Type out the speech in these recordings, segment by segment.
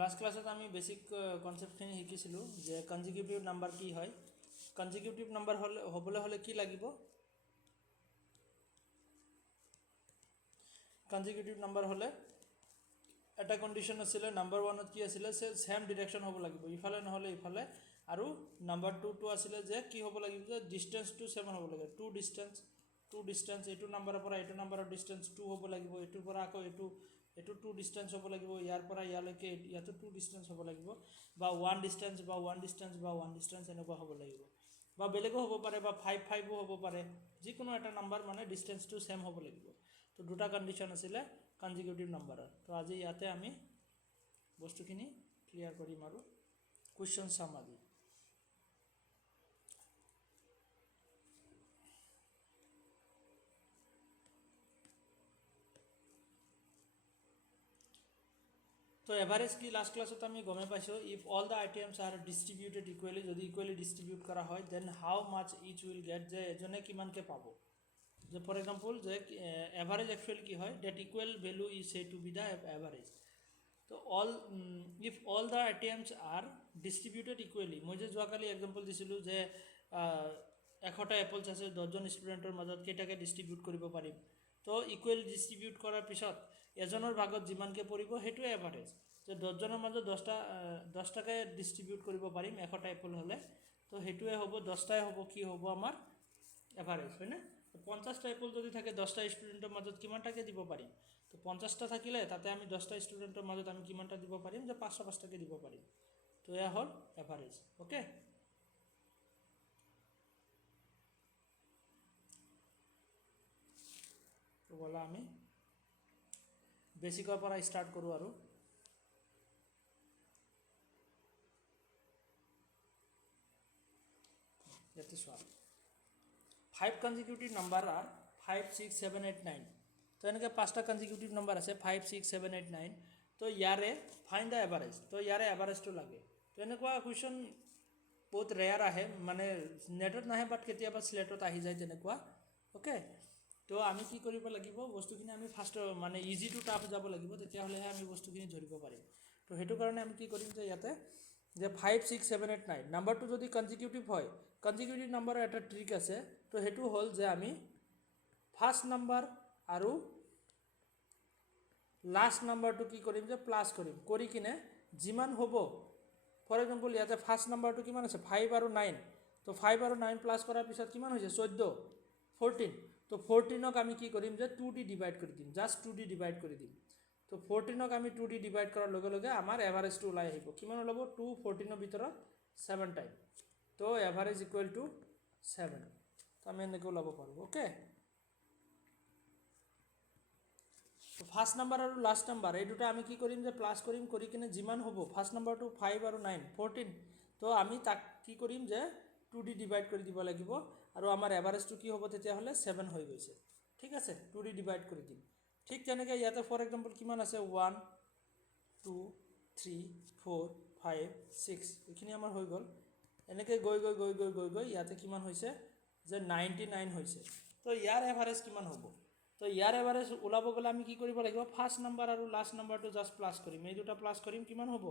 Last ক্লাছত আমি basic কনসেপ্টখিনি শিকিছিলোঁ যে কনজিকিউটিভ নাম্বাৰ কি হয়। কনজিকিউটিভ নাম্বাৰ হ'বলৈ হ'লে কি লাগিব? কনজিকিউটিভ নাম্বাৰ হ'লে এটা কণ্ডিশ্যন আছিলে, নাম্বাৰ ওৱানত কি আছিলে, ছেম ডিৰেকশ্যন হ'ব লাগিব, ইফালে নহ'লে ইফালে। আৰু নাম্বাৰ টুটো আছিলে যে কি হ'ব লাগিব, যে ডিষ্টেঞ্চটো ছেম হ'ব লাগে, টু ডিষ্টেঞ্চ এইটো নাম্বাৰৰ পৰা এইটো নাম্বাৰৰ ডিষ্টেঞ্চ টু হ'ব লাগিব, এইটোৰ পৰা আকৌ এইটো টু ডিষ্টেঞ্চ হ'ব লাগিব, ইয়াৰ পৰা ইয়ালৈকে ইয়াতো টু ডিষ্টেঞ্চ হ'ব লাগিব, বা ওৱান ডিষ্টেঞ্চ এনেকুৱা হ'ব লাগিব, বা বেলেগো হ'ব পাৰে, বা 5 হ'ব পাৰে, যিকোনো এটা নাম্বাৰ মানে ডিষ্টেঞ্চটো ছেম হ'ব লাগিব। তো দুটা কণ্ডিশ্যন আছিলে কনজিকিউটিভ নাম্বাৰৰ। তো আজি ইয়াতে আমি বস্তুখিনি ক্লিয়াৰ কৰিম আৰু কুৱেশ্যন চাম আজি। তো এভাৰেজ কি লাষ্ট ক্লাছত আমি গমে পাইছোঁ, if all the items are distributed equally, যদি ইকুৱেলি ডিষ্ট্ৰিবিউট কৰা হয় then how much each will get, যে এজনে কিমানকৈ পাব। যে ফৰ এক্সাম্পল যে এভাৰেজ একচুৱেলি কি হয়, that equal value is say to be the average. তো if all the items are distributed equally, মই যে যোৱাকালি এক্সাম্পল দিছিলোঁ যে 100টা এপলছ আছে, 10জন ষ্টুডেণ্টৰ মাজত কেইটাকৈ ডিষ্ট্ৰিবিউট কৰিব পাৰিম। তো ইকুৱেল ডিষ্ট্ৰিবিউট কৰাৰ পিছত এজনৰ ভাগত যিমানকৈ পৰিব সেইটোৱে এভাৰেজ। যে 10জনৰ মাজত 10টাকৈ ডিষ্ট্ৰিবিউট কৰিব পাৰিম 100টা এপল হ'লে, তো সেইটোৱে হ'ব 10টাই হ'ব কি হ'ব আমাৰ এভাৰেজ, হয়নে? 50টা এপল যদি থাকে 10টা ষ্টুডেণ্টৰ মাজত কিমানটাকৈ দিব পাৰিম, তো 50টা থাকিলে তাতে আমি 10টা ষ্টুডেণ্টৰ মাজত আমি কিমানটা দিব পাৰিম, যে 500-5টাকৈ দিব পাৰিম। তো এয়া হ'ল এভাৰেজ। অ'কে, তো ব'লা আমি বেছিকৰ পৰা ষ্টাৰ্ট কৰোঁ আৰু ইয়াতে চোৱা 5 কনজিকিউটিভ নাম্বাৰ আৰ 5, 6, 7, 8, 9। তো এনেকৈ 5টা কনজিকিউটিভ নাম্বাৰ আছে 5, 6, 7, 8, 9। তো ইয়াৰে ফাইন দ্য এভাৰেজ, তো ইয়াৰে এভাৰেজটো লাগে। তো এনেকুৱা কুৱেশ্যন বহুত ৰেয়াৰ আহে, মানে নেটত নাহে বাট কেতিয়াবা স্লেটত আহি যায় তেনেকুৱা। অ'কে, তো আমি কি কৰিব লাগিব, বস্তুখিনি আমি ফাৰ্ষ্ট মানে ইজি টু টাফ যাব লাগিব, তেতিয়াহ'লেহে আমি বস্তুখিনি ধৰিব পাৰিম। তো সেইটো কাৰণে আমি কি কৰিম, যে ইয়াতে যে 5, 6, 7, 8, 9 নাম্বাৰটো যদি কনজিকিউটিভ হয়, কনজিকিউটিভ নাম্বাৰৰ এটা ট্ৰিক আছে। তো সেইটো হ'ল যে আমি ফাৰ্ষ্ট নাম্বাৰ আৰু লাষ্ট নাম্বাৰটো কি কৰিম, যে প্লাছ কৰিম, কৰি কিনে যিমান হ'ব, ফৰ এক্সাম্পল ইয়াতে ফাৰ্ষ্ট নাম্বাৰটো কিমান আছে 5 আৰু 9, তো 5 আৰু 9 প্লাছ কৰাৰ পিছত কিমান হৈছে 14, তো 14ক আমি কি কৰিম, যে 2 দি ডিভাইড কৰি দিম, জাষ্ট 2 দি ডিভাইড কৰি দিম। তো 14ক আমি 2 দি ডিভাইড কৰাৰ লগে লগে আমাৰ এভাৰেজটো ওলাই আহিব, কিমান ওলাব, 2 14ৰ ভিতৰত 7 টাইম, তো এভাৰেজ ইকুৱেল টু 7। তো আমি এনেকৈ ওলাব পাৰোঁ। অ'কে, তো ফাৰ্ষ্ট নাম্বাৰ আৰু লাষ্ট নাম্বাৰ এই দুটা আমি কি কৰিম, যে প্লাছ কৰিম, কৰি কিনে যিমান হ'ব, ফাৰ্ষ্ট নাম্বাৰটো 5 আৰু 9 14, তো আমি তাক কি কৰিম, যে 2 দি ডিভাইড কৰি দিব লাগিব, আৰু আমাৰ এভাৰেজটো কি হ'ব তেতিয়াহ'লে 7 হৈ গৈছে। ঠিক আছে, 2 দি ডিভাইড কৰি দিম। ঠিক তেনেকৈ ইয়াতে ফৰ এক্সাম্পল কিমান আছে 1, 2, 3, 4, 5, 6, এইখিনি আমাৰ হৈ গ'ল। এনেকৈ গৈ গৈ গৈ গৈ গৈ গৈ ইয়াতে কিমান হৈছে, যে 99 হৈছে। তো ইয়াৰ এভাৰেজ কিমান হ'ব, তো ইয়াৰ এভাৰেজ ওলাব গ'লে আমি কি কৰিব লাগিব, ফাৰ্ষ্ট নাম্বাৰ আৰু লাষ্ট নাম্বাৰটো জাষ্ট প্লাছ কৰিম, এই দুটা প্লাছ কৰিম, কিমান হ'ব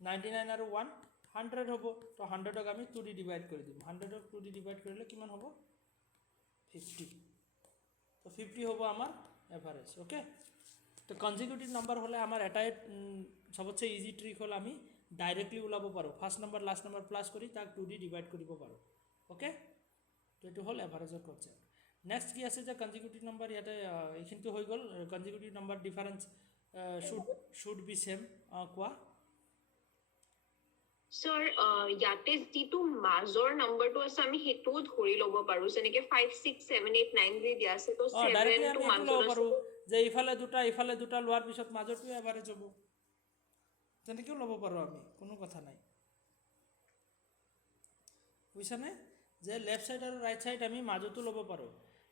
99 আৰু 1 100 হ'ব। তো 100ক আমি 2 দি ডিভাইড কৰি দিম, 100ক 2 দি ডিভাইড কৰিলে কিমান হ'ব 50, তো 50 হ'ব আমাৰ এভাৰেজ। অ'কে, তো কনজিকিউটিভ নাম্বাৰ হ'লে আমাৰ এটাই চবতছে ইজি ট্ৰিক হ'ল আমি ডাইৰেক্টলি ওলাব পাৰোঁ, first number last number plus কৰি তাক 2 দি ডিভাইড কৰিব পাৰোঁ। অ'কে, তো এইটো হ'ল এভাৰেজৰ কনচেপ্ট। নেক্সট কি আছে, যে কনজিকিউটিভ নাম্বাৰ ইয়াতে এইখিনিটো হৈ গ'ল, consecutive number difference should be same. কোৱা স্যাৰ, ইয়াতে যিটো মাজৰ নাম্বাৰটো আছে আমি সেইটোও ধৰি ল'ব পাৰোঁ, যেনেকৈ 5, 6, 7, 8, 9 যে দিয়া আছে, তো ডাইৰেক্টলি 7টো আমি এইটো মাজত ল'ব আছে। পাৰোঁ, যে ইফালে দুটা লোৱাৰ পিছত মাজৰটোৱে এভাৰেজ হ'ব, তেনেকৈও ল'ব পাৰোঁ আমি, কোনো কথা নাই, বুজিছানে? যে লেফ্ট ছাইড আৰু ৰাইট ছাইড আমি মাজতো ল'ব পাৰোঁ,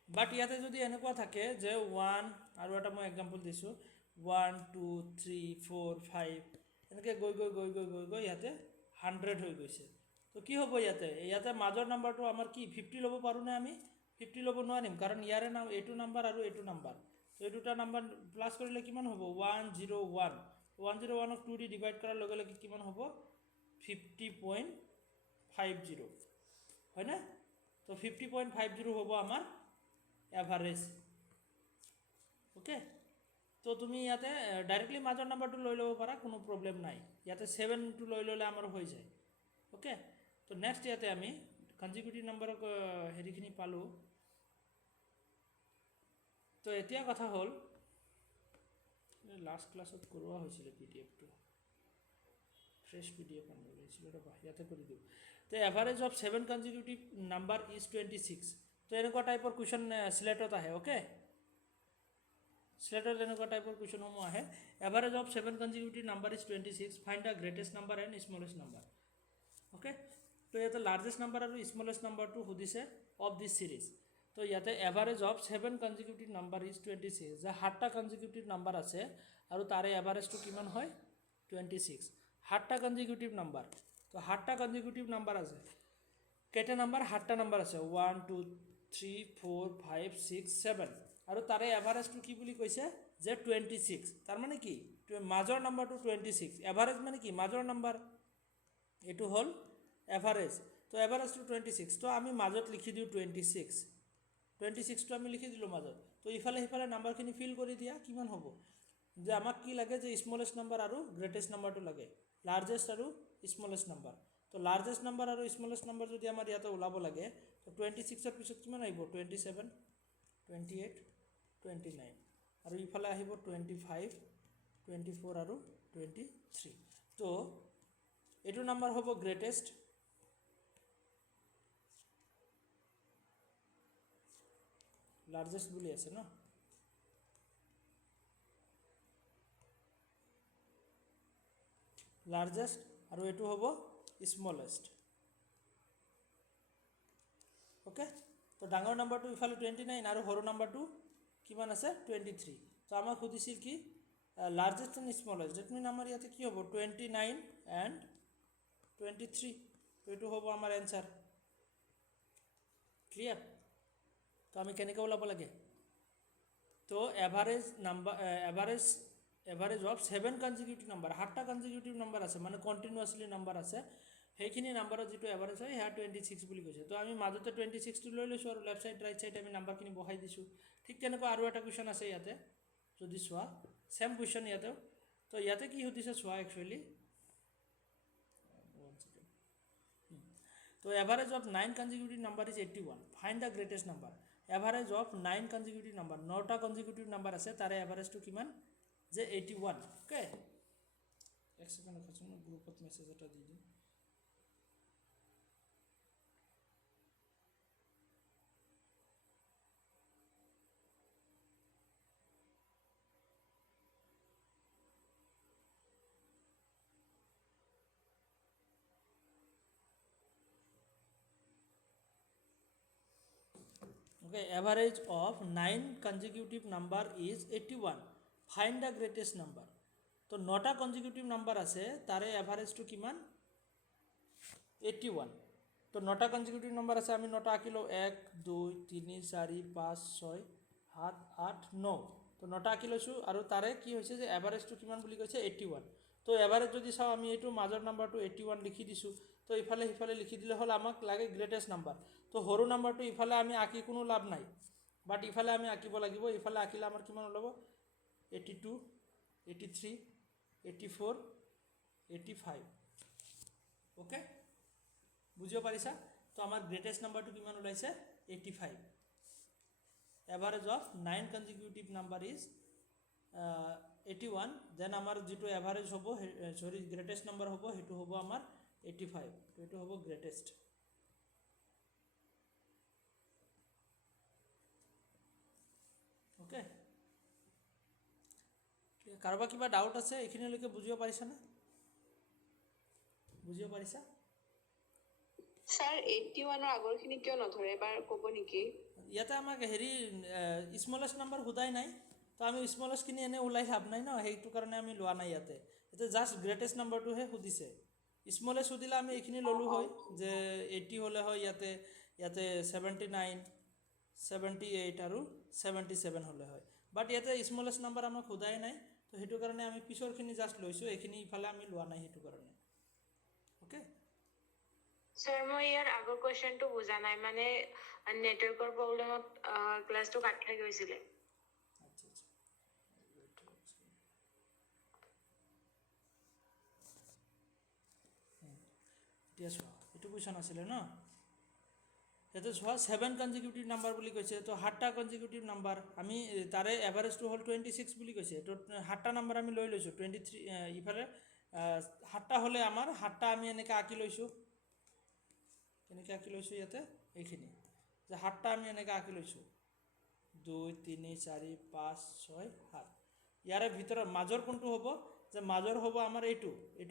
বাট ইয়াতে যদি এনেকুৱা থাকে যে 1 আৰু এটা মই এক্সাম্পল দিছোঁ 1, 2, 3, 4, 5 এনেকৈ গৈ গৈ গৈ গৈ গৈ গৈ ইয়াতে 100 হৈ গৈছে। তো কি হ'ব, ইয়াতে মাজৰ নাম্বাৰটো আমাৰ কি 50 ল'ব পাৰোঁনে? আমি 50 ল'ব নোৱাৰিম, কাৰণ ইয়াৰে এইটো নাম্বাৰ আৰু এইটো নাম্বাৰ, তো এই দুটা নাম্বাৰ প্লাছ কৰিলে কিমান হ'ব 101, 101ক 2 দি ডিভাইড কৰাৰ লগে লগে কিমান হ'ব 50.50 হয় না তো 50.50 হ'ব আমাৰ এভাৰেজ ওকে তো তুমি ইয়াতে ডাইৰেক্টলি মাজৰ নাম্বাৰটো লৈ ল'ব পাৰা কোনো প্ৰব্লেম নাই ইয়াতে 7টো লৈ ল'লে আমাৰ হৈ যায় ওকে তো নেক্সট ইয়াতে আমি কনজিকিউটিভ নাম্বাৰক হেৰিখিনি পালোঁ তো এতিয়া কথা হ'ল লাষ্ট ক্লাছত কৰোৱা হৈছিলে পিডিএফটো ফ্ৰেছ পিডিএফ আনিব লাগিছিলে ৰ'বা ইয়াতে কৰি দিওঁ তো average of 7 consecutive number is 26 তো এনেকুৱা টাইপৰ কুৱেশ্যন স্লেটত আহে ওকে স্লেটত এনেকুৱা টাইপৰ কুৱেশ্যনসমূহ আহে average of 7 consecutive number is 26 find the greatest number and smallest number okay তো ইয়াতে লাৰ্জেষ্ট নাম্বাৰ আৰু স্মলেষ্ট নাম্বাৰটো সুধিছে অফ দিছ চিৰিজ তো ইয়াতে average of 7 consecutive number is 26 যে 7টা কনজিকিউটিভ নাম্বাৰ আছে আৰু তাৰে এভাৰেজটো কিমান হয় 26 7টা কনজিকিউটিভ নাম্বাৰ তো 7টা কনজিকিউটিভ নাম্বাৰ আছে কেইটা নাম্বাৰ 7টা নাম্বাৰ আছে 1 2 3 4 5 6 7 আৰু তাৰে এভাৰেজটো কি বুলি কৈছে যে 26 তাৰ মানে কি মাজৰ নাম্বাৰটো 26 এভাৰেজ মানে কি মাজৰ নাম্বাৰ এটো হ'ল এভাৰেজ তো এভাৰেজটো 26 তো আমি মাজত লিখি দিওঁ 26টো আমি লিখি দিলোঁ মাজত তো ইফালে সিফালে নাম্বাৰখিনি ফিল কৰি দিয়া কিমান হ'ব যে আমাক কি লাগে যে স্মলেষ্ট নাম্বাৰ আৰু গ্ৰেটেষ্ট নাম্বাৰটো লাগে লাৰ্জেষ্ট আৰু স্মলেষ্ট নাম্বাৰ তো লাৰ্জেষ্ট নাম্বাৰ আৰু স্মলেষ্ট নাম্বাৰ যদি আমাৰ ইয়াতে ওলাব লাগে তো 26ৰ পিছত কিমান আহিব 27 28 29 আৰু ইফালে আহিব 25 24 আৰু 23 তো এইটো নাম্বাৰ হ'ব গ্ৰেটেষ্ট লাৰ্জেষ্ট বুলি আছে ন লাৰ্জেষ্ট আৰু এইটো হ'ব স্মলেষ্ট ওকে তো ডাঙৰ নাম্বাৰটো ইফালে 29 আৰু সৰু নাম্বাৰটো কিমান আছে 23 তো আমাক সুধিছিল কি লাৰ্জেষ্ট এণ্ড স্মলেষ্ট ডেট মিন আমাৰ ইয়াতে কি হ'ব 29 এণ্ড 23 তো এইটো হ'ব আমাৰ এনচাৰ ক্লিয়াৰ তো আমি কেনেকৈ ওলাব লাগে তো average number average of 7 consecutive number 7টা কনজিকিউটিভ নাম্বাৰ আছে মানে কণ্টিনিউৱাছলি নাম্বাৰ আছে সেইখিনি নাম্বাৰত যিটো এভাৰেজ হয় সেয়া 26 বুলি কৈছে তো আমি মাজতে 26টো লৈ লৈছোঁ আৰু লেফ্ট ছাইড ৰাইট ছাইড আমি নাম্বাৰখিনি বহাই দিছোঁ ঠিক তেনেকুৱা আৰু এটা কুৱেশ্যন আছে ইয়াতে যদি চোৱা ছেম কুৱেশ্যন ইয়াতেও তো ইয়াতে কি সুধিছে চোৱা একচুৱেলি তো average of 9 consecutive number is 81 find the greatest number average of 9 consecutive number 9টা কনজিকিউটিভ নাম্বাৰ আছে তাৰে এভাৰেজটো কিমান যে 81 ওকে এক সেকেন্ড ৰখাচোন মই গ্ৰুপত মেছেজ এটা দি দিম okay average of 9 consecutive number is 81 find the greatest number তো 9টা consecutive number আছে তাৰে এভাৰেজটো কিমান 81 তো 9টা consecutive number আছে আমি 9টা আঁকিলো 1 2 3 4 5 6 7 8 9 তো 9টা আঁকি লৈছোঁ আৰু তাৰে কি হৈছে যে এভাৰেজটো কিমান বুলি কৈছে 81 তো এভাৰেজ যদি চাওঁ আমি এইটো মাজৰ নাম্বাৰটো 81 লিখি দিছোঁ তো ইফালে সিফালে লিখি দিলে হ'ল আমাক লাগে গ্ৰেটেষ্ট নাম্বাৰ তো সৰু নাম্বাৰটো ইফালে আমি আঁকি কোনো লাভ নাই বাট ইফালে আমি আঁকিব লাগিব ইফালে আঁকিলে আমাৰ কিমান ওলাব 82 83 84 85 ওকে বুজিব পাৰিছা তো আমাৰ গ্ৰেটেষ্ট নাম্বাৰটো কিমান ওলাইছে 85 average of 9 consecutive number is 81 then আমাৰ যেটো এভাৰেজ হ'ব সৰি গ্ৰেটেষ্ট নাম্বাৰ হ'ব হেতু হ'ব আমাৰ 85 তো এটো হ'ব গ্ৰেটেষ্ট ওকে কাৰোবাৰ কিবা ডাউট আছে এইখিনিলৈকে বুজিব পাৰিছা না বুজিব পাৰিছা স্যাৰ 81 ৰ আগৰখিনি কিয় নধৰে এবাৰ ক'ব নেকি ইয়াতে আমাক হেৰি স্মলেষ্ট নাম্বাৰ হুদাই নাই তো আমি স্মলেষ্টখিনি এনে ওলাই লাভ নাই ন সেইটো কাৰণে আমি লোৱা নাই ইয়াতে এটা জাষ্ট গ্ৰেটেষ্ট নাম্বাৰটোহে সুধিছে স্মলেষ্ট সুধিলে আমি এইখিনি ল'লো হয় যে 80 হ'লে হয় ইয়াতে 79 78 আৰু 77 হ'লে হয় বাট ইয়াতে স্মলেষ্ট নাম্বাৰ আমাক হুদাই নাই তো সেইটো কাৰণে আমি পিছৰখিনি জাষ্ট লৈছোঁ, এইখিনি ইফালে আমি লোৱা নাই সেইটো কাৰণে। অ'কে, স্যাৰ মই ইয়াৰ আগৰ কোৱেশ্চনটো বুজা নাই, মানে নেটৱৰ্কৰ প্ৰব্লেমত ক্লাছটো কাট খাই গৈছিলে। আচ্ছা আচ্ছা, এতিয়া চোৱা এইটো কুৱেশ্যন আছিলে ন, ইয়াতে চোৱা 7 কনজিকিউটিভ নাম্বাৰ বুলি কৈছে, তো 7টা কনজিকিউটিভ নাম্বাৰ আমি তাৰে এভাৰেজটো হ'ল 26 বুলি কৈছে, তো 7টা নাম্বাৰ আমি লৈ লৈছোঁ 23, ইফালে 7টা হ'লে আমাৰ 7টা আমি এনেকৈ আঁকি লৈছোঁ, কেনেকৈ আঁকি লৈছোঁ ইয়াতে এইখিনি, যে 7টা আমি এনেকৈ আঁকি লৈছোঁ 2 3 4 5 6 7, ইয়াৰে ভিতৰত মাজৰ কোনটো হ'ব, যে মাজৰ হ'ব আমাৰ এইটো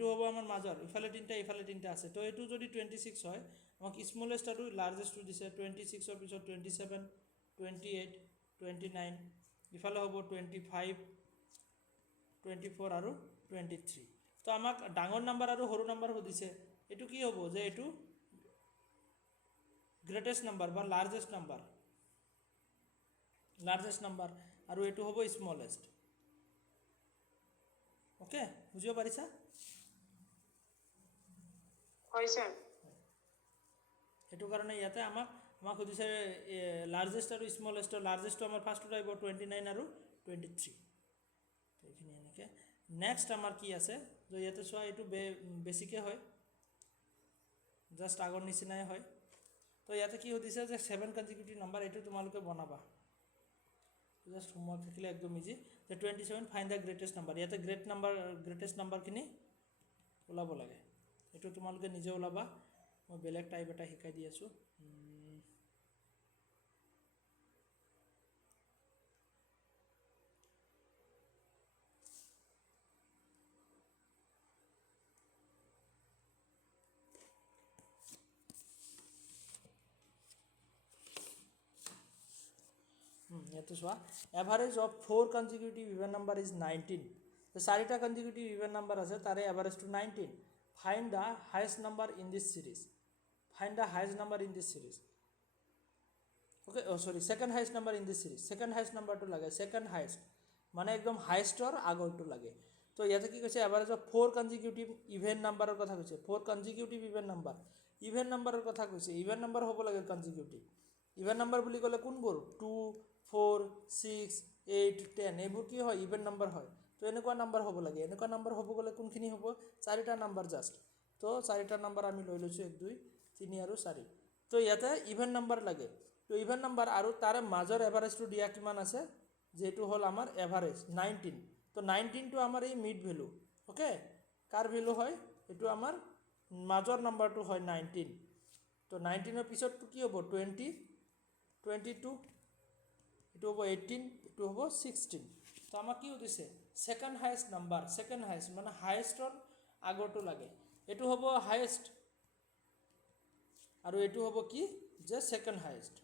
হ'ব আমাৰ মাজৰ, ইফালে 3টা আছে, তো এইটো যদি 26 হয় আমাক স্মলেষ্ট আৰু লাৰ্জেষ্টটো দিছে, 26ৰ পিছত 27 28 29, ইফালে হ'ব 25 24 আৰু 23, তো আমাক ডাঙৰ নাম্বাৰ আৰু সৰু নাম্বাৰ সুধিছে, এইটো কি হ'ব, যে এইটো গ্ৰেটেষ্ট নাম্বাৰ বা লাৰ্জেষ্ট নাম্বাৰ আৰু এইটো হ'ব স্মলেষ্ট। অ'কে, বুজিব পাৰিছা? হয় স্যাৰ। সেইটো কাৰণে ইয়াতে আমাক সুধিছে লাৰ্জেষ্ট আৰু স্মলেষ্টৰ, লাৰ্জেষ্টটো আমাৰ ফাৰ্ষ্টত আহিব 29 আৰু 23, তো এইখিনি এনেকৈ। নেক্সট আমাৰ কি আছে, যে ইয়াতে চোৱা এইটো বেছিকৈ হয়, জাষ্ট আগৰ নিচিনাই হয়, তো ইয়াতে কি সুধিছে যে 7 কনজিকিউটিভ নাম্বাৰ, এইটো তোমালোকে বনাবা, জাষ্ট হোমৱৰ্ক থাকিলে একদম ইজি, যে 27 ফাইণ্ড দ্য গ্ৰেটেষ্ট নাম্বাৰ, ইয়াতে গ্ৰেটেষ্ট নাম্বাৰখিনি ওলাব লাগে, এইটো তোমালোকে নিজে ওলাবা, মই বেলেগ টাইপ এটা শিকাই দি আছোঁ। ইয়াতে চোৱা, average of 4 consecutive even number is 19, তো 4টা কনজিকিউটিভ ইভেন নাম্বাৰ আছে, তাৰে এভাৰেজটো 19, find the highest number in this series, okay, sorry second highest number in this series, second highest নাম্বাৰটো লাগে, ছেকেণ্ড হায়েষ্ট মানে একদম হায়েষ্টৰ আগৰটো লাগে, তো ইয়াতে কি কৈছে, এভাৰেজ অফ 4 কনজিকিউটিভ ইভেন নাম্বাৰৰ কথা কৈছে, 4 কনজিকিউটিভ ইভেন নাম্বাৰৰ কথা কৈছে, ইভেন নাম্বাৰ হ'ব লাগে কনজিকিউটিভ, ইভেন নাম্বাৰ বুলি ক'লে কোনবোৰ, 2 4 6 8 10, এইবোৰ কি হয়, ইভেন নাম্বাৰ হয়, তো এনেকুৱা নাম্বাৰ হ'ব লাগে, এনেকুৱা নাম্বাৰ হ'ব গ'লে কোনখিনি হ'ব, 4টা নাম্বাৰ জাষ্ট, তো 4টা নাম্বাৰ আমি লৈ লৈছোঁ 1 2 3 আৰু 4, তো ইয়াতে ইভেন নাম্বাৰ লাগে, তো ইভেন নাম্বাৰ আৰু তাৰে মাজৰ এভাৰেজটো দিয়া কিমান আছে, যিটো হ'ল আমাৰ এভাৰেজ 19, তো 19টো আমাৰ এই মিড ভেলু, অ'কে, কাৰ ভেলু হয়, এইটো আমাৰ মাজৰ নাম্বাৰটো হয় 19, তো 19ৰ পিছতটো কি হ'ব 20 22, এইটো হ'ব 18, এইটো হ'ব 16, তো আমাক কি সুধিছে, ছেকেণ্ড হায়েষ্ট মানে হায়েষ্টৰ আগৰটো লাগে, এইটো হ'ব হায়েষ্ট আৰু এইটো হ'ব কি, যে ছেকেণ্ড হায়েষ্ট,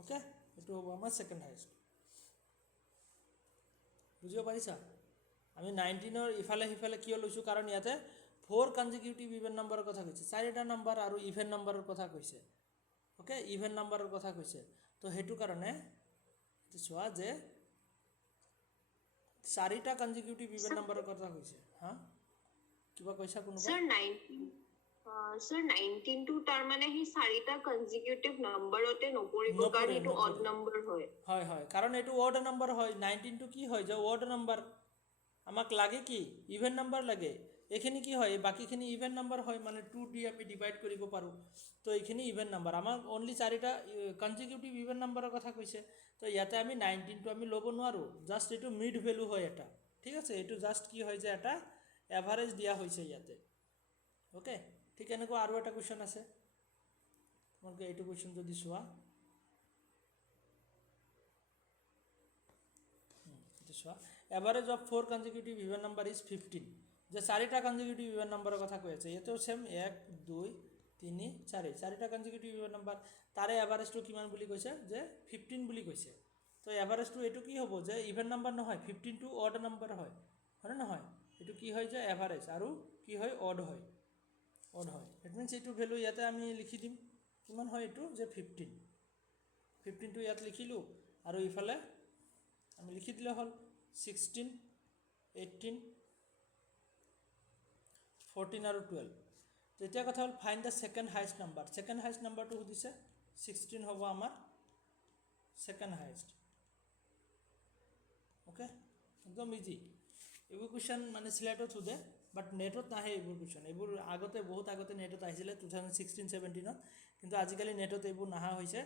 অ'কে, এইটো হ'ব আমাৰ ছেকেণ্ড হায়েষ্ট, বুজিব পাৰিছা? আমি 19ৰ ইফালে সিফালে কিয় লৈছোঁ, কাৰণ ইয়াতে 4 কনজিকিউটিভ ইভেন নাম্বাৰৰ কথা কৈছে, 4টা নাম্বাৰ আৰু ইভেন নাম্বাৰৰ কথা কৈছে, অ'কে, ইভেন নাম্বাৰৰ কথা কৈছে, তো সেইটো কাৰণে চোৱা যে 4টা কনজিকিউটিভ ইভেন নাম্বাৰৰ কথা কৈছে, হা কিবা কৈছা কোনোবা? স্যাৰ 19টো তাৰ মানে সেই 4টা কনজিকিউটিভ নাম্বাৰতে নপৰিব, কাৰণ এইটো অড নাম্বাৰ হয়। হয়, কাৰণ এইটো অড নাম্বাৰ হয়, 19টো কি হয়, যে অড নাম্বাৰ, আমাক লাগে কি, ইভেন নাম্বাৰ লাগে, এইখিনি কি হয়, বাকীখিনি ইভেন নাম্বাৰ হয়, মানে 2 দি আমি ডিভাইড কৰিব পাৰোঁ, তো এইখিনি ইভেন নাম্বাৰ, আমাক অনলি 4টা কনজিকিউটিভ ইভেন নাম্বাৰৰ কথা কৈছে, তো ইয়াতে আমি 19টো আমি ল'ব নোৱাৰোঁ, জাষ্ট এইটো মিড ভেলু হয় এটা, ঠিক আছে, এইটো জাষ্ট কি হয়, যে এটা এভাৰেজ দিয়া হৈছে ইয়াতে, অ'কে, ঠিক এনেকুৱা আৰু এটা কুৱেশ্যন আছে, তোমালোকে এইটো কুৱেশ্যন যদি চোৱা, এইটো চোৱা, average of 4 consecutive even number is 15, যে 4টা কনজিকিউটিভ ইভেন নাম্বাৰৰ কথা কৈ আছে, ইয়াতেও ছেম 1 2 3 4, 4টা কনজিকিউটিভ ইভেন নাম্বাৰ, তাৰে এভাৰেজটো কিমান বুলি কৈছে, যে 15 বুলি কৈছে, তো এভাৰেজটো এইটো কি হ'ব, যে ইভেন নাম্বাৰ নহয়, 15টো অড নাম্বাৰ হয়, হয়নে নহয়, এইটো কি হয়, যে এভাৰেজ আৰু কি হয়, অড হয়, ইট মিনছ এইটো ভেলু ইয়াতে আমি লিখি দিম, কিমান হয় এইটো, যে 15টো ইয়াত লিখিলোঁ, আৰু ইফালে আমি লিখি দিলে হ'ল 16, 18, 14 আৰু 12। তো এতিয়া কথা হ'ল find the second highest number. Second highest নাম্বাৰটো সুধিছে 16 হ'ব আমাৰ ছেকেণ্ড হাইষ্ট। অ'কে, একদম ইজি। এইবোৰ কুৱেশ্যন মানে চিলেটত সোধে, বাট নেটত নাহে এইবোৰ কুৱেশ্যন। এইবোৰ আগতে বহুত আগতে নেটত আহিছিলে 2016-17, কিন্তু আজিকালি নেটত এইবোৰ নাহা হৈছে,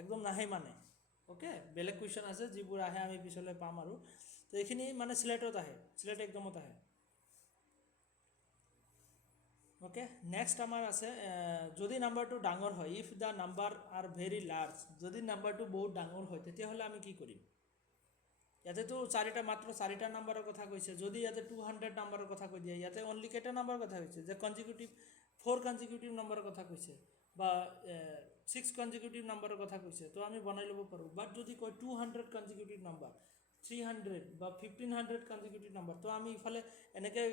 একদম নাহে মানে। অ'কে, বেলেগ কুৱেশ্যন আছে যিবোৰ আহে আমি পিছলৈ পাম আৰু। তো এইখিনি মানে চিলেটত আহে, চিলেট একদমত আহে। অ'কে, নেক্সট আমাৰ আছে যদি নাম্বাৰটো ডাঙৰ হয়, if the number R very large, যদি নাম্বাৰটো বহুত ডাঙৰ হয় তেতিয়াহ'লে আমি কি কৰিম? ইয়াতেতো মাত্ৰ চাৰিটা নাম্বাৰৰ কথা কৈছে। যদি ইয়াতে 200 নাম্বাৰৰ কথা কৈ দিয়ে, ইয়াতে অনলি কেইটা নাম্বাৰৰ কথা কৈছে? যে কনজিকিউটিভ 4 কনজিকিউটিভ নাম্বাৰৰ কথা কৈছে বা 6 কনজিকিউটিভ নাম্বাৰৰ কথা কৈছে, তো আমি বনাই ল'ব পাৰোঁ। বাট যদি কয় 200 কনজিকিউটিভ নাম্বাৰ, 300 বা 1500 কনজিকিউটিভ নাম্বাৰ, তো আমি ইফালে এনেকৈ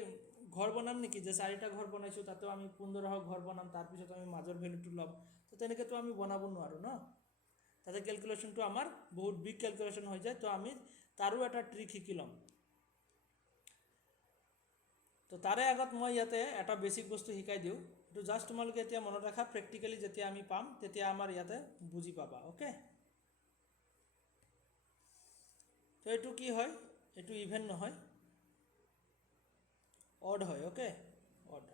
ঘৰ বনাম নেকি যে 4টা ঘৰ বনাইছোঁ তাতেও আমি 15 ঘৰ বনাম, তাৰপিছত আমি মাজৰ ভেলুটো ল'ম? তো তেনেকৈতো আমি বনাব নোৱাৰোঁ ন। তাতে কেলকুলেশ্যনটো আমাৰ বহুত বিগ কেলকুলেশ্যন হৈ যায়। তো আমি তাৰো এটা ট্ৰিক শিকি ল'ম। তো তাৰে আগত মই ইয়াতে এটা বেছিক বস্তু শিকাই দিওঁ, এইটো জাষ্ট তোমালোকে এতিয়া মনত ৰাখা, প্ৰেক্টিকেলি যেতিয়া আমি পাম তেতিয়া আমাৰ ইয়াতে বুজি পাবা। অ'কে, তো এইটো কি হয়? এইটো ইভেন নহয়, অড হয়। Okay, odd.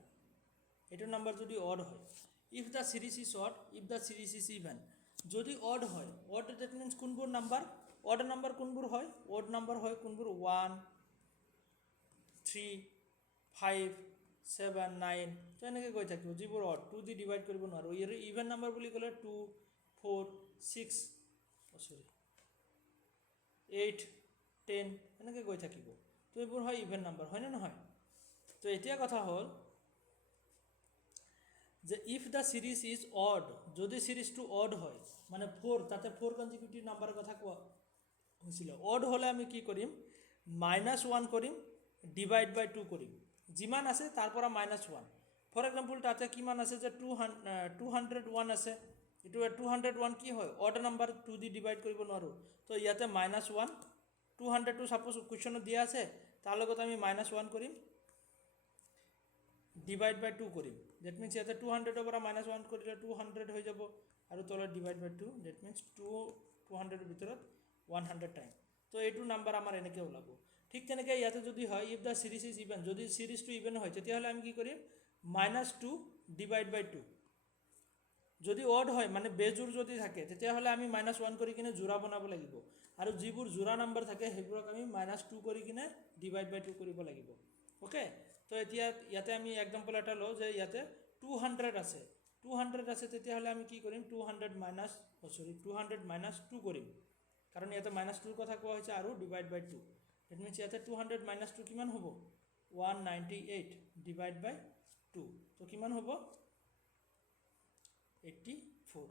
এইটো নাম্বাৰ যদি অড হয়, if the series is odd, if the series is even. যদি অড হয়, অড ডেট মিনছ কোনবোৰ নাম্বাৰ? অড নাম্বাৰ কোনবোৰ হয়? অড নাম্বাৰ হয় কোনবোৰ? 1, 3, 5, 7, 9, তো এনেকৈ গৈ থাকিব। যিবোৰ অড 2 দি ডিভাইড কৰিব নোৱাৰোঁ। ইভেন নাম্বাৰ বুলি ক'লে 2, 4, 6, 8, 10 এনেকৈ গৈ থাকিব। তো এইবোৰ হয় ইভেন নাম্বাৰ, হয়নে নহয়? তো এতিয়া কথা হ'ল যে if the series is odd, যদি চিৰিজটো অড হয়, মানে 4, তাতে 4 কনজিকিউটিভ নাম্বাৰৰ কথা কোৱা হৈছিলে। অড হ'লে আমি কি কৰিম? -1 কৰিম, ডিভাইড বাই 2 কৰিম। যিমান আছে তাৰ পৰা -1। ফৰ এক্সাম্পল তাতে কিমান আছে যে 201 আছে, এইটো 201 কি হয়? অড নাম্বাৰ, 2 দি ডিভাইড কৰিব নোৱাৰোঁ। তো ইয়াতে -1, 200টো ছাপ'জ কুৱেশ্যনত দিয়া আছে, তাৰ লগত আমি -1 কৰিম, ডিভাইড বাই 2 কৰিম। ডেট মিনছ ইয়াতে 200ৰ পৰা -1 কৰিলে 200 হৈ যাব, আৰু তলত ডিভাইড বাই 2, ডেট মিনছ 200ৰ ভিতৰত 100 টাইম। তো এইটো নাম্বাৰ আমাৰ এনেকৈ ওলাব। ঠিক তেনেকৈ ইয়াতে যদি হয় if the series is even, যদি চিৰিজটো ইভেন হয় তেতিয়াহ'লে আমি কি কৰিম? -2 ডিভাইড বাই 2। যদি অড হয়, মানে বেজোৰ যদি থাকে, তেতিয়াহ'লে আমি -1 কৰি কিনে যোৰা বনাব লাগিব, আৰু যিবোৰ যোৰা নাম্বাৰ থাকে সেইবোৰক আমি -2 কৰি কিনে ডিভাইড বাই 2 কৰিব লাগিব। অ'কে, তো এতিয়া ইয়াতে আমি এক্সাম্পল এটা লওঁ যে ইয়াতে 200 আছে, 200 আছে, তেতিয়াহ'লে আমি কি কৰিম? 200 - 2 কৰিম, কাৰণ ইয়াতে -2ৰ কথা কোৱা হৈছে, আৰু ডিভাইড বাই 2। ডেট মিনছ ইয়াতে 200 - 2 কিমান হ'ব? 198 ডিভাইড বাই 2, তো কিমান হ'ব? 84।